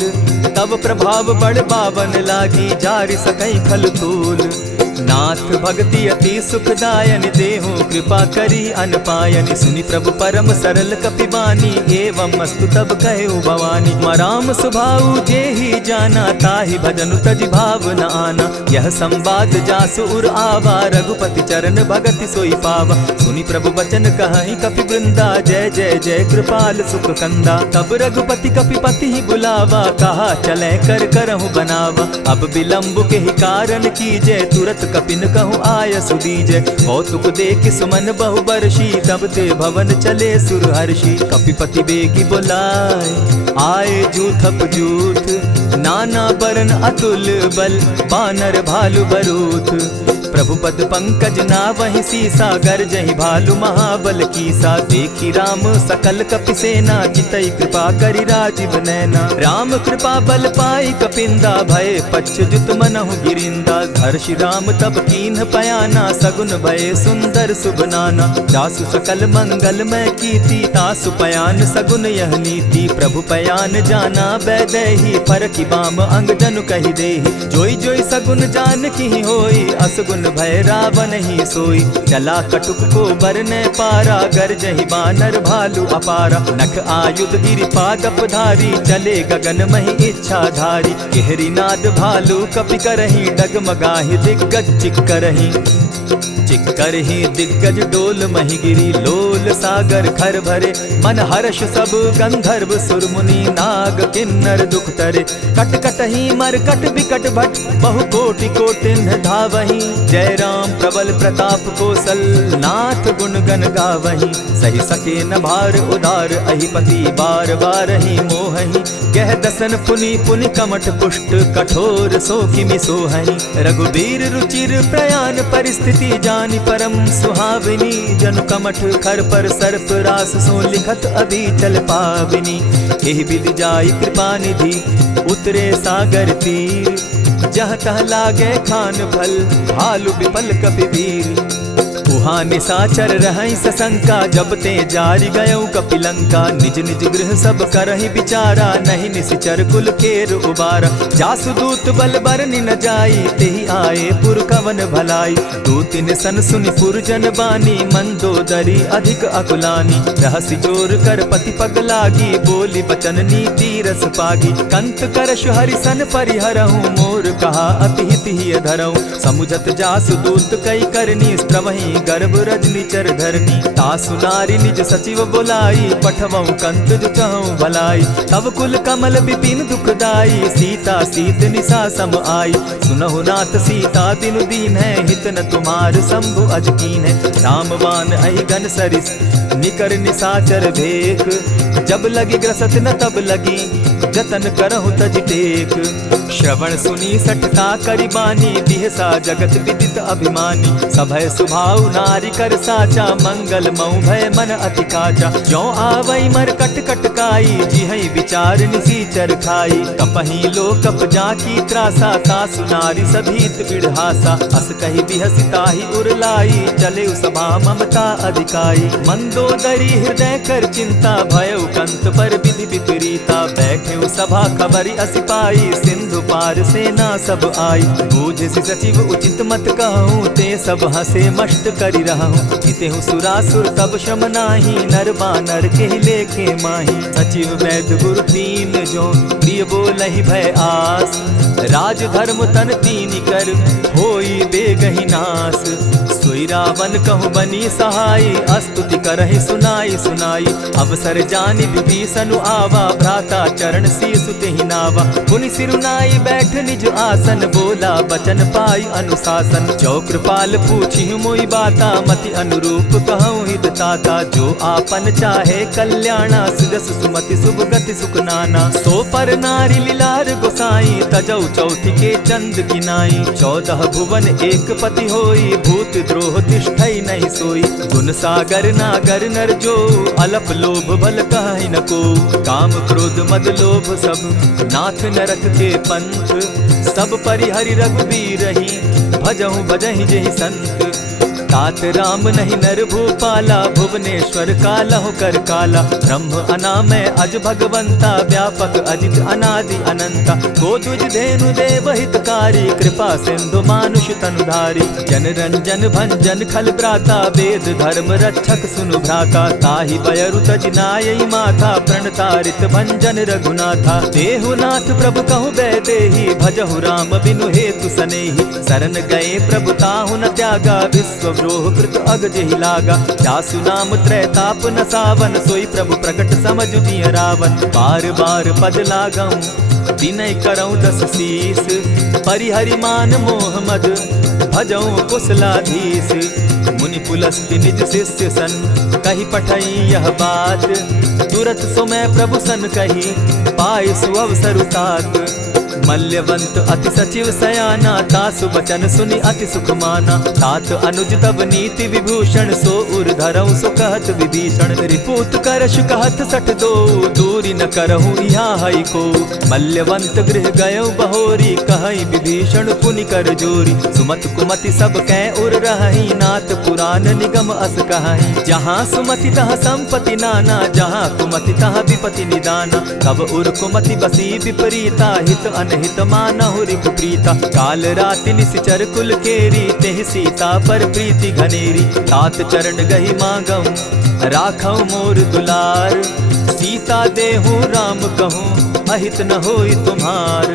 तब प्रभाव बड़ बावन लागी, जारि सकई खल तूल। नाथ भक्ति अति सुखदायनि, देहु कृपा करी अनपायनि। सुनि प्रभु परम सरल कपिबानी, एवं अस्तु तब कहु भवानी। मराम सुभाऊ जेहि जाना, ताहि भजनु तजि भाव न आना। यह संवाद जासु उर आवा, रघुपति चरण भगति सोई पावा। सुनि प्रभु बचन कहहि कपि वृंदा, जय जय जय कृपाल सुख कंदा। तब रघुपति कपिपति ही बुलावा, कहा चले कर करहु बनावा। अब विलंब के ही कारण कीजय, तुरत कपिन कहूँ आय सुदीजय। कौतुक देख सुमन बहु बरसी, तब ते भवन चले सुर हर्षि। कपिपति बेगी बुलाए, आए जूथप जूथ। नाना बरन अतुल बल, बानर भालु बरूथ। प्रभु पद पंकज नावहि सीसा, गर्जहि भालु महाबल कीसा। देखी राम सकल कपि सेना, चितई कृपा करि राजीव नैना। राम कृपा बल पाई कपिंदा, भय पच्युत मनहु गिरिंदा। हर्षि राम तब कीन्ह पयाना, सगुन भय सुंदर शुभ नाना। जासु सकल मंगल मैं कीति, तासु पयान सगुन यह नीति। प्रभु पयान जाना बैदेही, फरकि बाम अंग जनु कहि देहि। जोई जोई सगुन जान की होई, असगुन भय रावण ही सोई। चला कटुक को बरने पारा, गरजहि बानर भालु अपारा। नख आयुध गिरि पादप धारी, चले गगन महि इच्छा धारी। केहरी नाद भालु कपि करहि, डगमगाहि दिग्गज चिक्करहि। चिक्करहि दिग्गज डोल महि गिरी, लोल सागर खर भरे। मन हर्ष सब गंधर्व सुर मुनि, नाग किन्नर दुख तरे। कट कटहि मरकट बिकट भट, बहु कोटि कोटिन्ह धावहि। जय राम प्रबल प्रताप कौशल, नाथ गुण गण गावहि। सही सके न भार उदार, अहिपति बार बार ही मोहहि। कह दसन पुनि पुनि कमठ पुष्ट, कठोर सो किमि सोहहि। रघुबीर रुचिर प्रयाण परिस्थिति, जानि परम सुहाविनी। जनु कमठ खर पर सर्प रास, सो लिखत अभी चल पाविनी। एहि विधि जाई कृपा निधि, उतरे सागर तीर। जह तह लागे खान फल, भालु विपल कपि वीर। उह वहाँ निशाचर रहई सशंका, जब ते जारी गयऊ कपिलंका। निज निज गृह सब करहि विचारा, नहीं निशिचर कुल केर उबारा। जासुदूत बल बरनि न जाई, तेहि आए पुर कवन भलाई। दूतिन सन सुनि पुरजन बानी, मंदोदरी अधिक अकुलानी। रहसि जोर कर पति पग लागी, बोली बचन नीति रस पागी। कंत करश हरिसन परिहरहूँ, मोर कहा अति हित ही धरऊँ। समुझत जासुदूत कई करनी, स्त्रवहि गर्भ रजनी चर धरनी। तासु नारी निज सचिव बोलाई, पठवऊँ कंत जो चहऊँ भलाई। तब कुल कमल विपिन दुखदाई, सीता सीत निशा सम आई। सुनहु नाथ सीता दिनु दीन है, हित न तुम्हार शंभु अजकीन है। रामवान अहि गन सरिस निकर निशाचर भेक, जब लगी ग्रसत न तब लगी जतन करहु तज टेक। श्रवण सुनी सठता करिबानी, बिहसा जगत विदित अभिमानी। सभय सुभाव नारी कर साचा, मंगल मऊ भय मन अति काचा। जो आवई मर कट कट काई, जिहई विचार निसीचर खाई। कपही लो कप जाकी त्रासा, तासु नारी सभीत बिढ़ासा। अस कही बिहसिताहि उरलाई, चले सभा ममता अधिकाई। मंदोदरी हृदय कर चिंता, भयउ कंत पर विधि विपरीता। बैठे सभा खबरि असी पाई, सिंधु पार सेना सब आई। बूझसि सचिव उचित मत कहूँ, ते सब हसे मष्ट करि रहूँ। जितेहु सुरासुर तब श्रम नाही, नर बानर के लेखे माही। सचिव वैद्य गुरु तीन जो, प्रिय बोलहि भय आस। राज धर्म तन तीन कर, होई बेगहि नास। सोई रावण कहु बनी सहाय, स्तुति करहि सुनाई सुनाई। अवसर जानि विभीषण आवा, भ्राता चरण शीस तेहि नावा। पुनि सिरुनाई बैठ निज आसन, बोला बचन पाई अनुशासन। जो कृपाल पूछि मोई बाता, मति अनुरूप कहूँ हित ताता। जो आपन चाहे कल्याणा, सुजस सुमति शुभ गति सुख नाना। सो पर नारी लीलार गोसाई, तजौ चौथि के चंद किनाई। 14 भुवन एक पति होई, भूत द्रोह तिष्ठई नहीं सोई। गुण सागर नागर नर जो, अलप लोभ भल कहि न को। काम क्रोध मद लोभ सब, नाथ नरक के पंथ। सब परिहरि रघुबीरहि, भजहु भजहि जेहि संत। तात राम नहीं नर भूपाला, भुवनेश्वर कालहु कर काला। ब्रह्म अनामय अज भगवंता, व्यापक अजित अनादि अनंता। गोद्विज धेनु देव हितकारी, कृपा सिंधु मानुष तनुधारी। जन रंजन भंजन खल भ्राता, वेद धर्म रक्षक सुनु भ्राता। ताहि बयरु तज नायई माथा, प्रणतारित भंजन रघुनाथा। देहुनाथ प्रभु कहु बैदेही, भजहु राम बिनु हेतु सनेही। शरण गए प्रभु ताहु न त्यागा, विश्व द्रोह कृत अग जेहि लागा। जासु नाम त्रैताप न सावन, सोई प्रभु प्रकट समझ दिय रावण। बार बार पद लागऊं, विनय करऊं 10 शीस। परिहरि मान मोह मद, भजऊं कुशलाधीश। मुनि पुलस्ति निज शिष्य सन, कही पठई यह बात। तुरत सो मैं प्रभु सन कही, पाए सुअवसर तात। मल्यवंत अति सचिव सयाना, तासु बचन सुनि अति सुख माना। तात अनुज तब नीति विभूषण, सो उर धरऊं सो कहत विभीषण। रिपुत करश कहत सठ दो, दूरी न करहूँ यहाँ हई को। मल्यवंत गृह गयऊ बहोरी, कहई विभीषण पुनि कर जोरी। सुमत कुमति सब कै उर रहई, नाथ पुराण निगम अस कहई। जहाँ सुमति तहाँ संपत्ति नाना, जहाँ कुमति तहाँ विपति निदाना। तब उर कुमति बसी विपरीता, हित अनहित मानहु रिपु प्रीता। काल राति निशिचर कुल केरी, तेहि सीता पर प्रीति घनेरी। तात चरण गहि मांगऊं, राखऊं मोर दुलार। सीता देहूँ राम कहूँ, अहित न होई तुम्हार।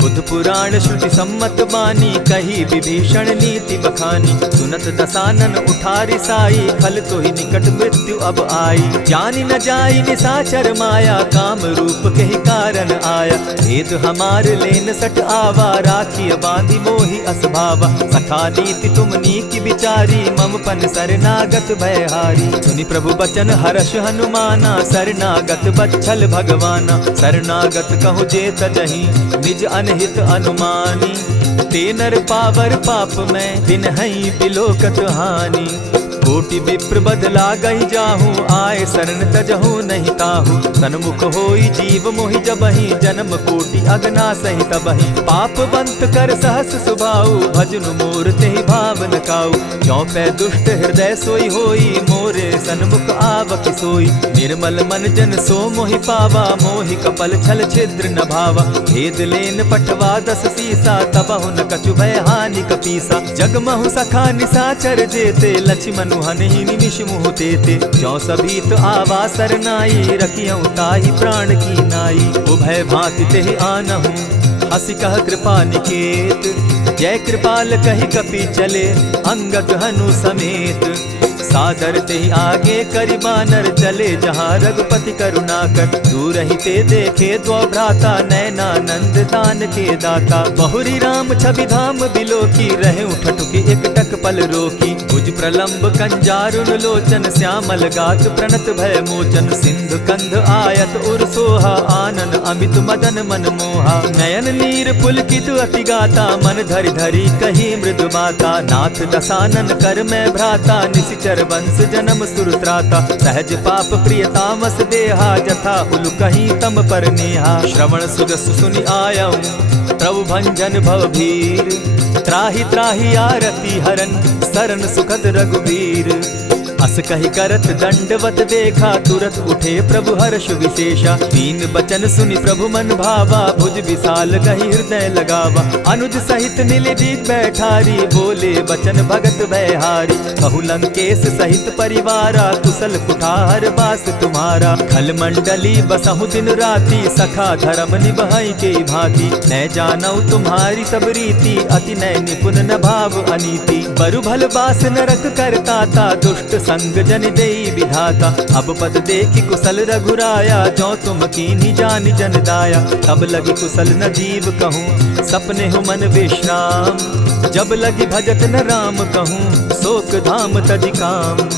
बुध पुराण श्रुति सम्मत बानी, कही विभीषण नीति बखानी। सुनत दसानन उठारी साई, खल तो ही निकट मृत्यु अब आई। जानी न जाई निशाचर माया, काम रूप के ही कारण आया। भेद हमार लेन सट आवा, राखी बांधी मोहि असभावा। सखा नीति तुम नीति विचारी, मम पन शरणागत भयहारी। सुनि प्रभु बचन हर्ष हनुमाना, शरणागत बच्छल भगवाना। शरणागत कहु जे तजहि, निज अनहित अनुमानी। ते नर पावर पाप में, दिन हई बिलोकत हानि। कोटि विप्र बदला गई जाहू, आए शरण तजहू नहीं ताहू। सन्मुख होई जीव मोहि जबहि, जन्म कोटि अगना सही तबहि। पापवंत कर सहस सुभाऊ, भजनु मोर तेहि भावन काऊ। ज्यों पै दुष्ट हृदय सोई होई, मोरे सन्मुख आवक सोई। निर्मल मन जन सो मोहि पावा, मोहि कपल छल छिद्र न भावा। भेद लेन पठवा दस सीसा, तबहु न कछु भय हानि कपीसा। जगमहु सखा निसाचर जेते, लक्ष्मण हनहि निमिष मुह तेते। ज्यों सभीत आवा सरनाई, रखियौ ताहि प्राण की नाई। उभय भांति तेहि आनहु, हसी कह कृपा निकेत। जय कृपाल कहि कपि चले, अंगद हनु समेत। सादर तेहि आगे करि बानर, चले जहाँ रघुपति करुणाकर। दूर ही ते देखे द्वौ भ्राता, नयनानंद दान के दाता। बहुरी राम छवि धाम बिलोकी, रहे ठठुकी एकटक पल रोकी। भुज प्रलंब कंजारुन लोचन, श्यामल गात प्रणत भय मोचन। सिंधु कंध आयत उर सोहा, आनन अमित मदन मन मोहा। नयन नीर पुलकित अति गाता, मन धरि धरि कही मृदु बाता। नाथ दसानन कर मैं भ्राता, निशिचर वंश जन्म सुरत्राता। सहज पाप प्रियतामस देहा, जथा उलु कहीं तम पर नेहा। श्रवण सुजस सुनि आयऊ, प्रभु भंजन भव भीर। त्राहि त्राहि आरती हरन, सरन सुखद रघुवीर। अस कहि करत दंडवत देखा, तुरत उठे प्रभु हर्ष विशेषा। दीन बचन सुनि प्रभु मन भावा, भुज विशाल कहि हृदय लगावा। अनुज सहित नीलदीप बैठारी, बोले बचन भगत भयहारी। कहु लंकेश सहित परिवारा, कुशल कुठार बास तुम्हारा। खल मंडली बसहु दिन राति, सखा धर्म निभाई के भांति। न जानऊ तुम्हारी सब रीति, अति नय निपुण न भाव अनीति। बरु भल बास नरक करताता, दुष्ट संग जन देई विधाता। अब पद देखि कुशल रघुराया, जो तुम कीन्ही जानि जन दाया। तब लगी कुशल न जीव कहूँ, सपने हो मन विश्राम। जब लगी भजत न राम कहूँ, शोक धाम तजि काम।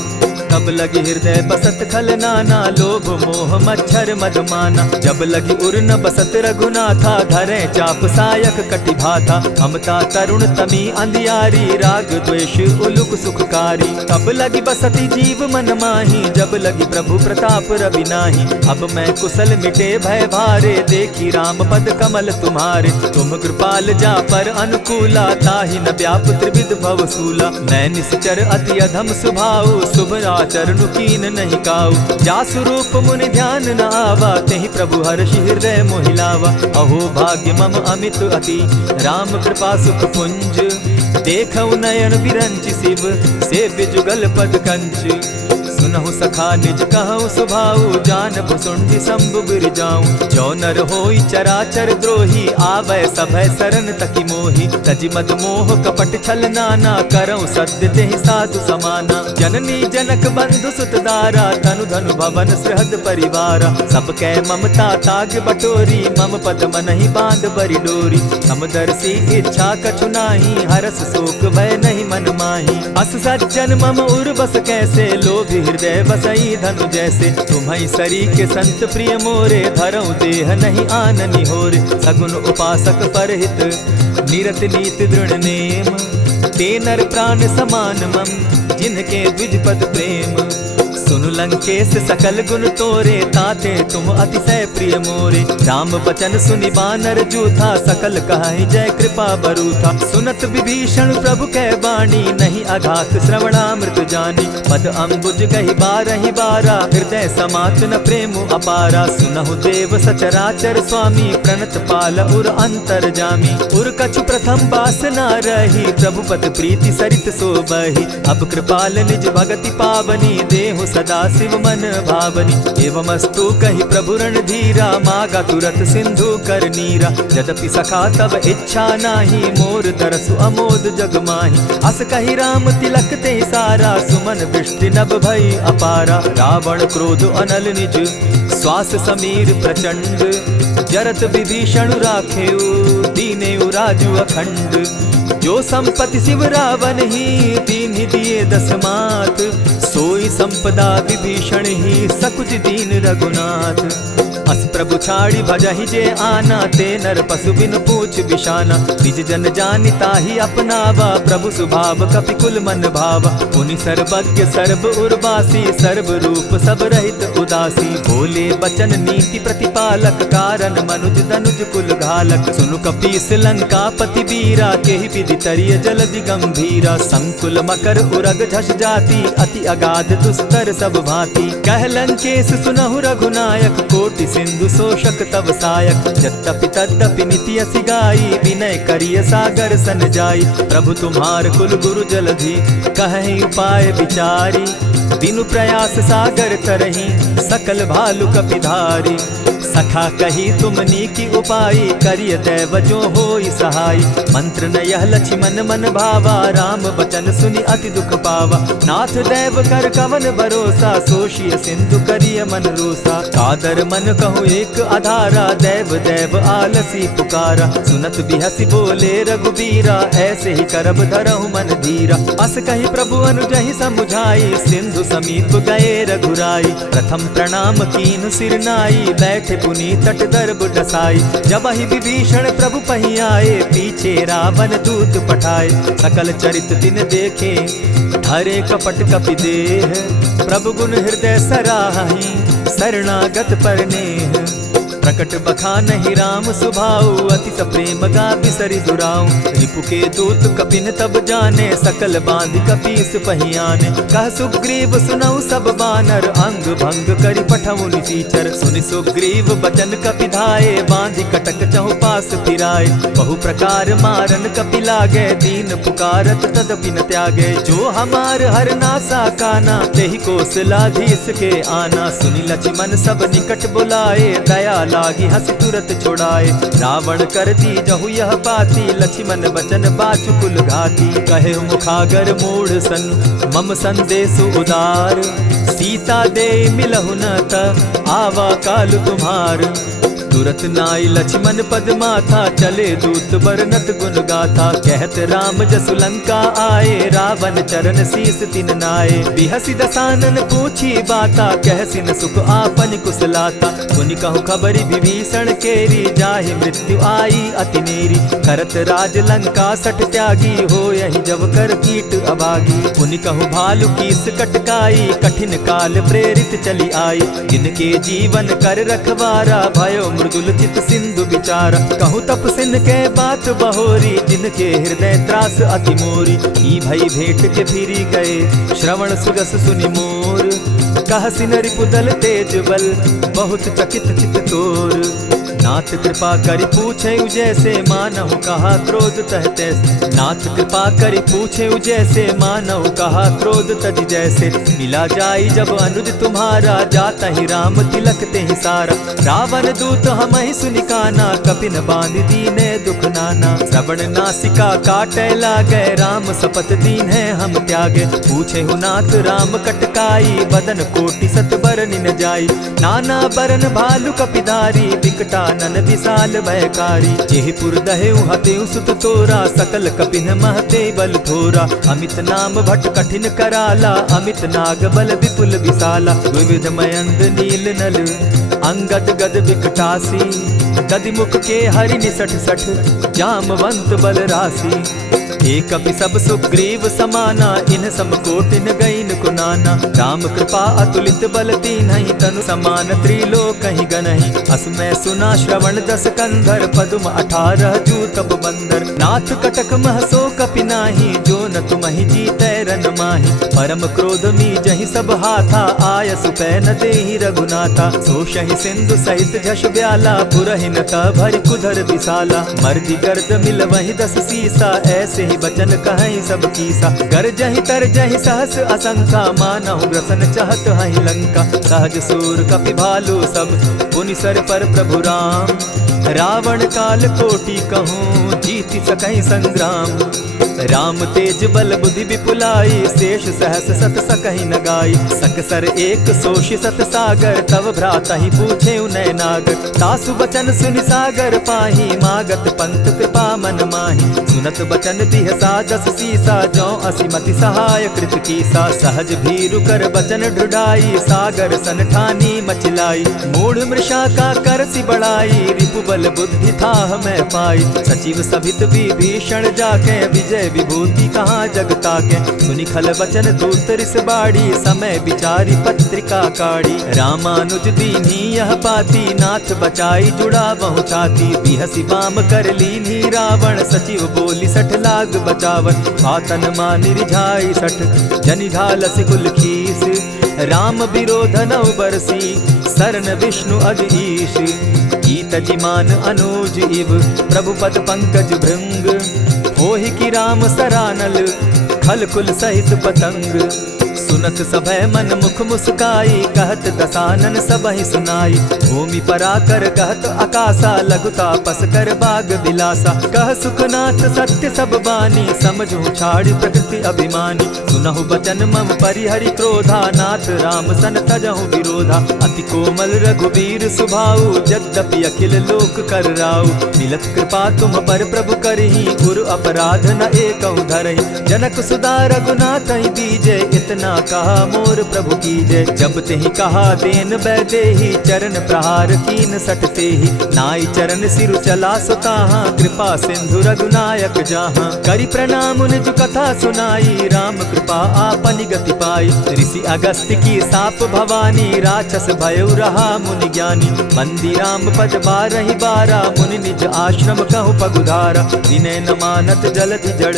तब लगी हृदय बसत खल नाना, लोभ मोह मच्छर मदमाना। जब लगी उर न बसत रघुनाथा, धरे चाप सायक कटि भाथा। ममता तरुण तमी अंधियारी, राग द्वेष उलुक सुखकारी। तब लगी बसती जीव मन माही, जब लगी प्रभु प्रताप रवि नाही। अब मैं कुशल मिटे भय भारे, देखी राम पद कमल तुम्हारे। तुम कृपाल जा पर अनुकूला, ताहि न व्याप त्रिविध भवसूला। मैं निश्चर अति अधम स्वभाव, शुभ चरण कीन नहीं काऊ। जासु रूप मुनि ध्यान न आवा, तेहि प्रभु हर्षि हृदय मोहिलावा। अहो भाग्य मम अमित अति, राम कृपा सुख पुंज। देखऊ नयन विरंचि शिव, सेव्य जुगल पद कंच। सुनहु सखा निज कहु सुभाऊ, जानब सुंडि शंभु गिर जाऊं। जो नर होई चराचर द्रोही, आवे सभय शरण तकी मोहि। तजि मद मोह कपट छल नाना, करऊं सत्य तेहि साधु समाना। जननी जनक बंधु सुत दारा, तनु धनु भवन सृहद परिवारा। सब कै ममता ताग बटोरी, मम पद मनहि बांध बरि डोरी। समदर्शी इच्छा कछु नाही, हरस शोक भय नहीं मन माही। अस सज्जन मम उर बस कैसे, लोभी हृदय बसई धनु जैसे। तुम्हि सरी के संत प्रिय मोरे, धरऊं देह नहीं आननि होरे। सगुन उपासक परहित, निरत नीति दृढ़ नेम। ते नर प्राण समान मम, जिनके द्विज पद प्रेम। सुनु लंकेश सकल गुण तोरे, ताते तुम अतिशय प्रिय मोरे। राम बचन सुनि बानर जूथा, सकल कहाहि जय कृपा बरूथा। सुनत विभीषण प्रभु कै बाणी, नहीं अघात श्रवणामृत जानी। पद अम्बुज गहि बारहि बारा, हृदय समात न प्रेम अपारा। सुनहु देव सचराचर स्वामी, प्रणत पाल उर अंतर जामी। उर कछु प्रथम बास न रही, प्रभु पद प्रीति सरित सोबहि। अब कृपाल निज भगति पावनी, देहु सदा शिव मन भावनी। एवमस्तु कहि प्रभु रणधीरा, मागा तुरत सिंधु कर नीरा। यद्यपि सखा तब इच्छा नाही, मोर तरसु अमोद जग माही। अस कहि राम तिलक ते सारा, सुमन वृष्टि नभ भई अपारा। रावण क्रोध अनल निज, श्वास समीर प्रचंड। जरत विभीषण राखेउ, दीनेउ राजु अखंड। जो संपत्ति शिव रावण ही, दीन्हि दिए दस मात। सोई संपदा विभीषण ही, सकुच दीन रघुनाथ। अस प्रभु छाड़ी भजहि जे आना, ते नर पशु बिन पूछ बिशाना। निज जन जानि ताहि अपनावा, प्रभु स्वभाव कपि कुल मन भावा। पुनि सर्वज्ञ सर्व उर्वासी, सर्व रूप सब रहित उदासी। बोले बचन नीति प्रतिपालक, कारण मनुज दनुज कुल घालक। सुनु कपीस लंकापति वीरा, केहि विधि तरिय जलधि गंभीरा। संकुल मकर उरग झष जाति, अति अगाध दुस्तर सब भांति। कह लंकेश सुनहु रघुनायक, कोटि सिंधु शोषक तब सायक। यद्यपि तद्यपि निति असि गाई, विनय करिय सागर सन जाई। प्रभु तुम्हार कुल गुरु जलधि, कहि उपाय विचारी। दिनु प्रयास सागर तरही, सकल भालु कपिधारी। सखा कही तुमनी की उपाई, करिय दैव जो होई सहाय। मंत्र न यह लक्ष्मण मन भावा, राम बचन सुनि अति दुख पावा। नाथ दैव कर कवन भरोसा, सोषिय सिंधु करिय मन रोसा। कादर मन कहूँ एक आधारा, दैव दैव आलसी पुकारा। सुनत बिहसी बोले रघुबीरा, ऐसे ही करब धरहु मन धीरा। अस कही प्रभु अनुजहि समुझाई, सिंधु समीप गए रघुराई। प्रथम प्रणाम कीन सिर नाई, बैठे पुनि तट दर्भ डसाई। जब ही विभीषण प्रभु पही आए, पीछे रावण दूत पठाए। सकल चरित दिन देखे, धरे कपट कपि देह। प्रभु गुण हृदय सराहि, शरणागत पर नेह। प्रकट बखानहि राम सुभाऊ, अति प्रेम गा बिसरि दुराऊ। रिपु के दूत कपिन तब जाने, सकल बांधि कपीस पहियाने। कह सुग्रीव सुनऊ सब बानर, अंग भंग करि पठऊ निसीचर। सुनि सुग्रीव बचन कपि धाये, बांधि कटक चहु पास फिराए। बहु प्रकार मारन कपि लागे, दीन पुकारत तदपि न त्यागे। जो हमार हर नासा काना, तेहि कौशलाधीश के आना। सुनि लक्ष्मण सब निकट बुलाए, दया लागी हंस तुरत छुड़ाए। रावण कर दी जहु यह बाती, लक्ष्मण बचन बाचु कुल घाती। कहे मुखागर मूढ़ सन, मम संदेश उदार। सीता दे मिलहु न त, आवा काल तुम्हार। तुरत नाई लक्ष्मण पद माथा, चले दूत बरनत गुण गाथा। कहत राम जसु लंका आए, रावण चरण शीस तिन नाए। बिहसी दसानन पूछी बाता, कहसिन सुख आपन कुशलाता। सुनि कहु खबरि विभीषण केरी, जाहि मृत्यु आई अति नेरी। करत राज लंका सठ त्यागी, हो यही जब कर कीट अभागी। पुनि कहु भालु कीस कटकाई, कठिन काल प्रेरित चली आई। जिनके जीवन कर रखवारा, भयो मृदुल चित सिंधु विचारा। कहु तप सिन के बात बहोरी, जिनके हृदय त्रास अति मोरी। ई भई भेंट के फिरी गए, श्रवण सुगस सुनि मोर। कह सिन रिपुदल तेज बल, बहुत चकित चित तोर। नाथ कृपा करि पूछे जैसे, मानहु कहा क्रोध तह तैसे। नाथ कृपा करि पूछे जैसे, मानहु कहा क्रोध तज जैसे। मिला जाई जब अनुज तुम्हारा, जाता ही राम तिलक ते ही सारा। रावण दूत हमहि सुनि काना, कपिन बांधि दीने दुख नाना। श्रवण नासिका काटे लागे, राम सपत दीन है हम त्यागे। पूछे नाथ राम कटकाई, बदन कोटि सत बरनि न जाई। नाना बरन भालु कपिधारी, विकटा नन विशाल भयकारी। जेहि पुर दहेउ हतेउ सुत तोरा, सकल कपिन महते बल थोरा। अमित नाम भट कठिन कराला, अमित नाग बल विपुल विशाला। विविध मयंद नील नल, अंगद गद विकटासी। गदि मुख के हरि निसठ सठ, जामवंत बल राशि। एक कपि सब सुग्रीव समाना, इन सम कोटिन गईन कुनाना। राम कृपा अतुलित बल दीन्हि, तनु समान त्रिलोकहि गनहि। अस मैं सुना श्रवण दस कंधर, पदुम 18 जूतब बंदर। नाथ कटक मह सो कपि नाही, जो न तुमहि जीतै रन माहि। परम क्रोध मी जहि सब हाथा, आयसु पै न देहि रघुनाथा। सोषहि सिंधु सहित झष ब्याला, पुरहिन त भरि कुधर विशाला। मर्दि गर्द मिल वहि 10 सीसा, ऐसे ही बचन कहीं सब कीसा। गरजहि तरजहि सहस असंखा, मानहु ग्रसन चहत हहि लंका। सहज सूर कपि भालु सब, पुनि सर पर प्रभु राम। रावण काल कोटि कहूँ, जीति सकहि संग्राम। राम तेज बल बुद्धि विपुलाई, शेष सहस सत सकहि न गाई। सकसर एक सोष सत सागर, तव भ्राता ही पूछे उनय नागर। तासु बचन सुनि सागर पाही, मागत पंत कृपा मन माही। सुनत बचन बिहसा जस सीसा, जौ असिमति सहाय कृत कीसा। सहज भीरु कर बचन ढुढ़ाई, सागर सन ठानी मचिलाई। मूढ़ मृषा का करसि बढ़ाई, रिपु बल बुद्धि थाह मैं पाई। सचिव सभित विभीषण जाके, विजय विभूति कहाँ जग ताके। सुनि खल बचन दूत रिस बाड़ी, समय विचारी पत्रिका काढ़ी। रामानुज दीन्ही यह पाती, नाथ बचाई जुड़ा बहु छाती। बिहसी बाम कर लीन्ही रावण, सचिव बोली सठ लाग बचावन। आतन मानि रिझाई सठ, जनि ढालसि कुल खीस। राम विरोध नौ बरसी, सरन विष्णु अज ईश। कीत जिमान अनुज इव, प्रभु पद पंकज भृंग। होहि की राम सरानल, खल कुल सहित पतंग। सुनत सभय मन मुख मुस्काई, कहत दसानन सबहि सुनाई। भूमि पराकर कहत आकाशा, लघुता पस कर बाग बिलासा। कह सुखनाथ सत्य सब बानी, समझू छाड़ प्रकृति अभिमानी। सुनहु बचन मम परिहरि क्रोधा, नाथ राम सन तजहु विरोधा। अति कोमल रघुबीर सुभाऊ, यद्यपि अखिल लोक कर राऊ। मिलत कृपा तुम पर प्रभु करही, गुरु अपराध न एकहु धरहि। जनक सुदा रघुनाथ ही दीजे, इतना कहा मोर प्रभु की जय। जब तेहि कहा देन बैदेही, चरण प्रहार कीन सटते ही। नाई चरण सिरु चला सुताहा, कृपा सिंधु रघुनायक जाहा। करि प्रणाम निज कथा सुनाई, राम कृपा आपनि गति पाई। ऋषि अगस्त्य की साप भवानी, राक्षस भयउ रहा मुनि ज्ञानी। बंदी राम पद बारहि बारा, मुनि निज आश्रम कहु पगुधारा। विनय न मानत जलधि जड़,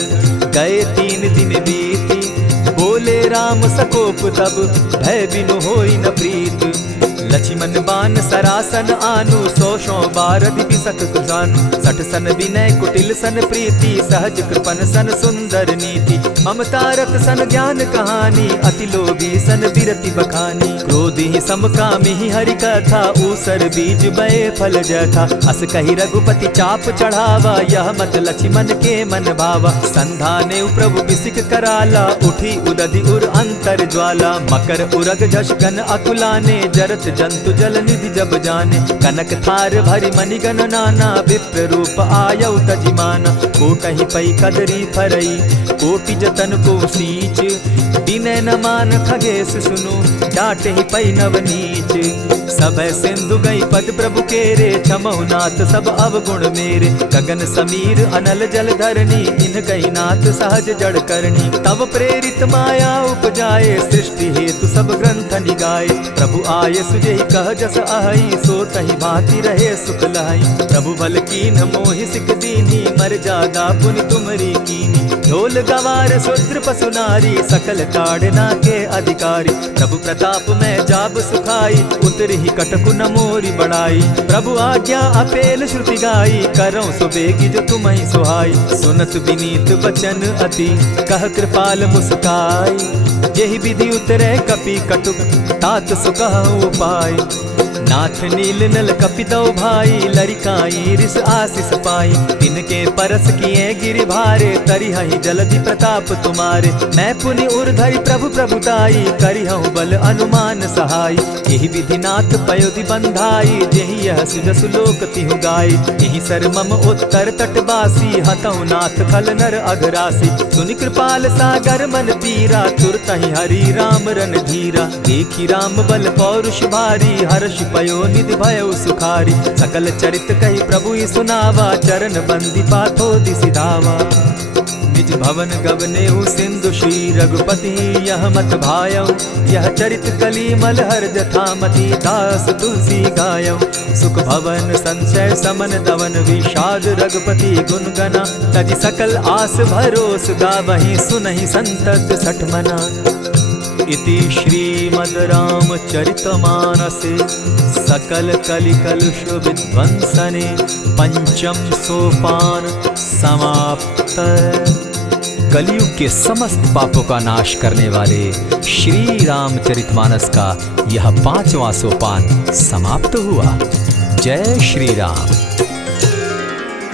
गए 3 दिन बीती। बोले राम सकोप तब, भय बिनु होई न प्रीत। लक्ष्मण बान सरासन आनु, 100 बारदि बिसक कुजानु। 60 सन विनय कुटिल सन प्रीति, सहज कृपन सन सुंदर नीति। ममता रत सन ज्ञान कहानी, अति लोभी सन बिरति बखानी। क्रोधि समकामी हरि कथा, ऊसर बीज बये फल जथा। अस कहि रघुपति चाप चढ़ावा, यह मत लक्ष्मण के मन भावा। संधाने प्रभु बिसिक कराला, उठी उदधि उर अंतर ज्वाला। मकर उरग झष गन अकुलाने, जरत जंतु जल निधि जब जाने। कनक थार भरि मणिगण नाना, विप्र रूप आयौ तजिमाना। कोटहि पै कदरी फरई, कोटि जतन को सींच। विनय न मान खगेश सुनु, डांटहि पै नव नीच। सबय सिंधु गई पद प्रभु केरे, क्षमहु नाथ सब अवगुण मेरे। गगन समीर अनल जल धरनी, इन कही नाथ सहज जड़ करनी। तब प्रेरित माया उपजाए, सृष्टि हेतु सब ग्रंथ निगाए। प्रभु आय सुजेहि कह जस अहई, सो तहि भांति रहे सुख लहई। प्रभु भल कीन्ह मोहि सिख दीन्ही, मर्यादा पुनि तुमरी कीन्ही। ढोल गवार शूद्र पशु नारी, सकल ताड़ना के अधिकारी। प्रभु प्रताप में जाब सुखाई, उतरहि कटकु न मोरी बड़ाई। प्रभु आज्ञा अपेल श्रुति गाई, करौं सुबेगी जो तुम्हि सुहाई। सुनत विनीत बचन अति, कह कृपाल मुस्काई। जेहि विधि उतरे कपि कटुक, तात सुकहु उपाय। नाथ नील नल कपि दौ भाई, लरिकाई रिस आशीष पाई। तिनके परस किए गिरि भारे, तरिहहि जलधि प्रताप तुम्हारे। मैं पुनि उर्धरि प्रभु प्रभुताई, करिहु बल अनुमान सहाय। एहि विधि नाथ पयोधि बंधाई, जेहि यह सुजसु लोक तिहु गाई। एहि सर मम उत्तर तटवासी, हतहु नाथ खल नर अघरासी। सुनि कृपाल सागर मन पीरा, तुरतहि हरि राम रन धीरा। देखि राम बल पौरुष भारी, हर्ष पयो निधि भयउ सुखारी। सकल चरित कहि प्रभु ही सुनावा, चरण बंदी पाथो दिसि धावा। निज भवन गवनेहु सिंधु श्री रघुपति, यह मत भायौ। यह चरित कली मलहर जथामति, दास तुलसी गायौ। सुख भवन संशय समन दवन, विषाद रघुपति गुण गना। तजि सकल आस भरोस, गावहि सुनहि संतत सठ मना। इति श्रीमद् रामचरितमानसे, सकल कलि कलुष विध्वंसने। पंचम सोपान समाप्त। कलयुग के समस्त पापों का नाश करने वाले श्री रामचरितमानस का यह 5वां सोपान समाप्त हुआ। जय श्री राम।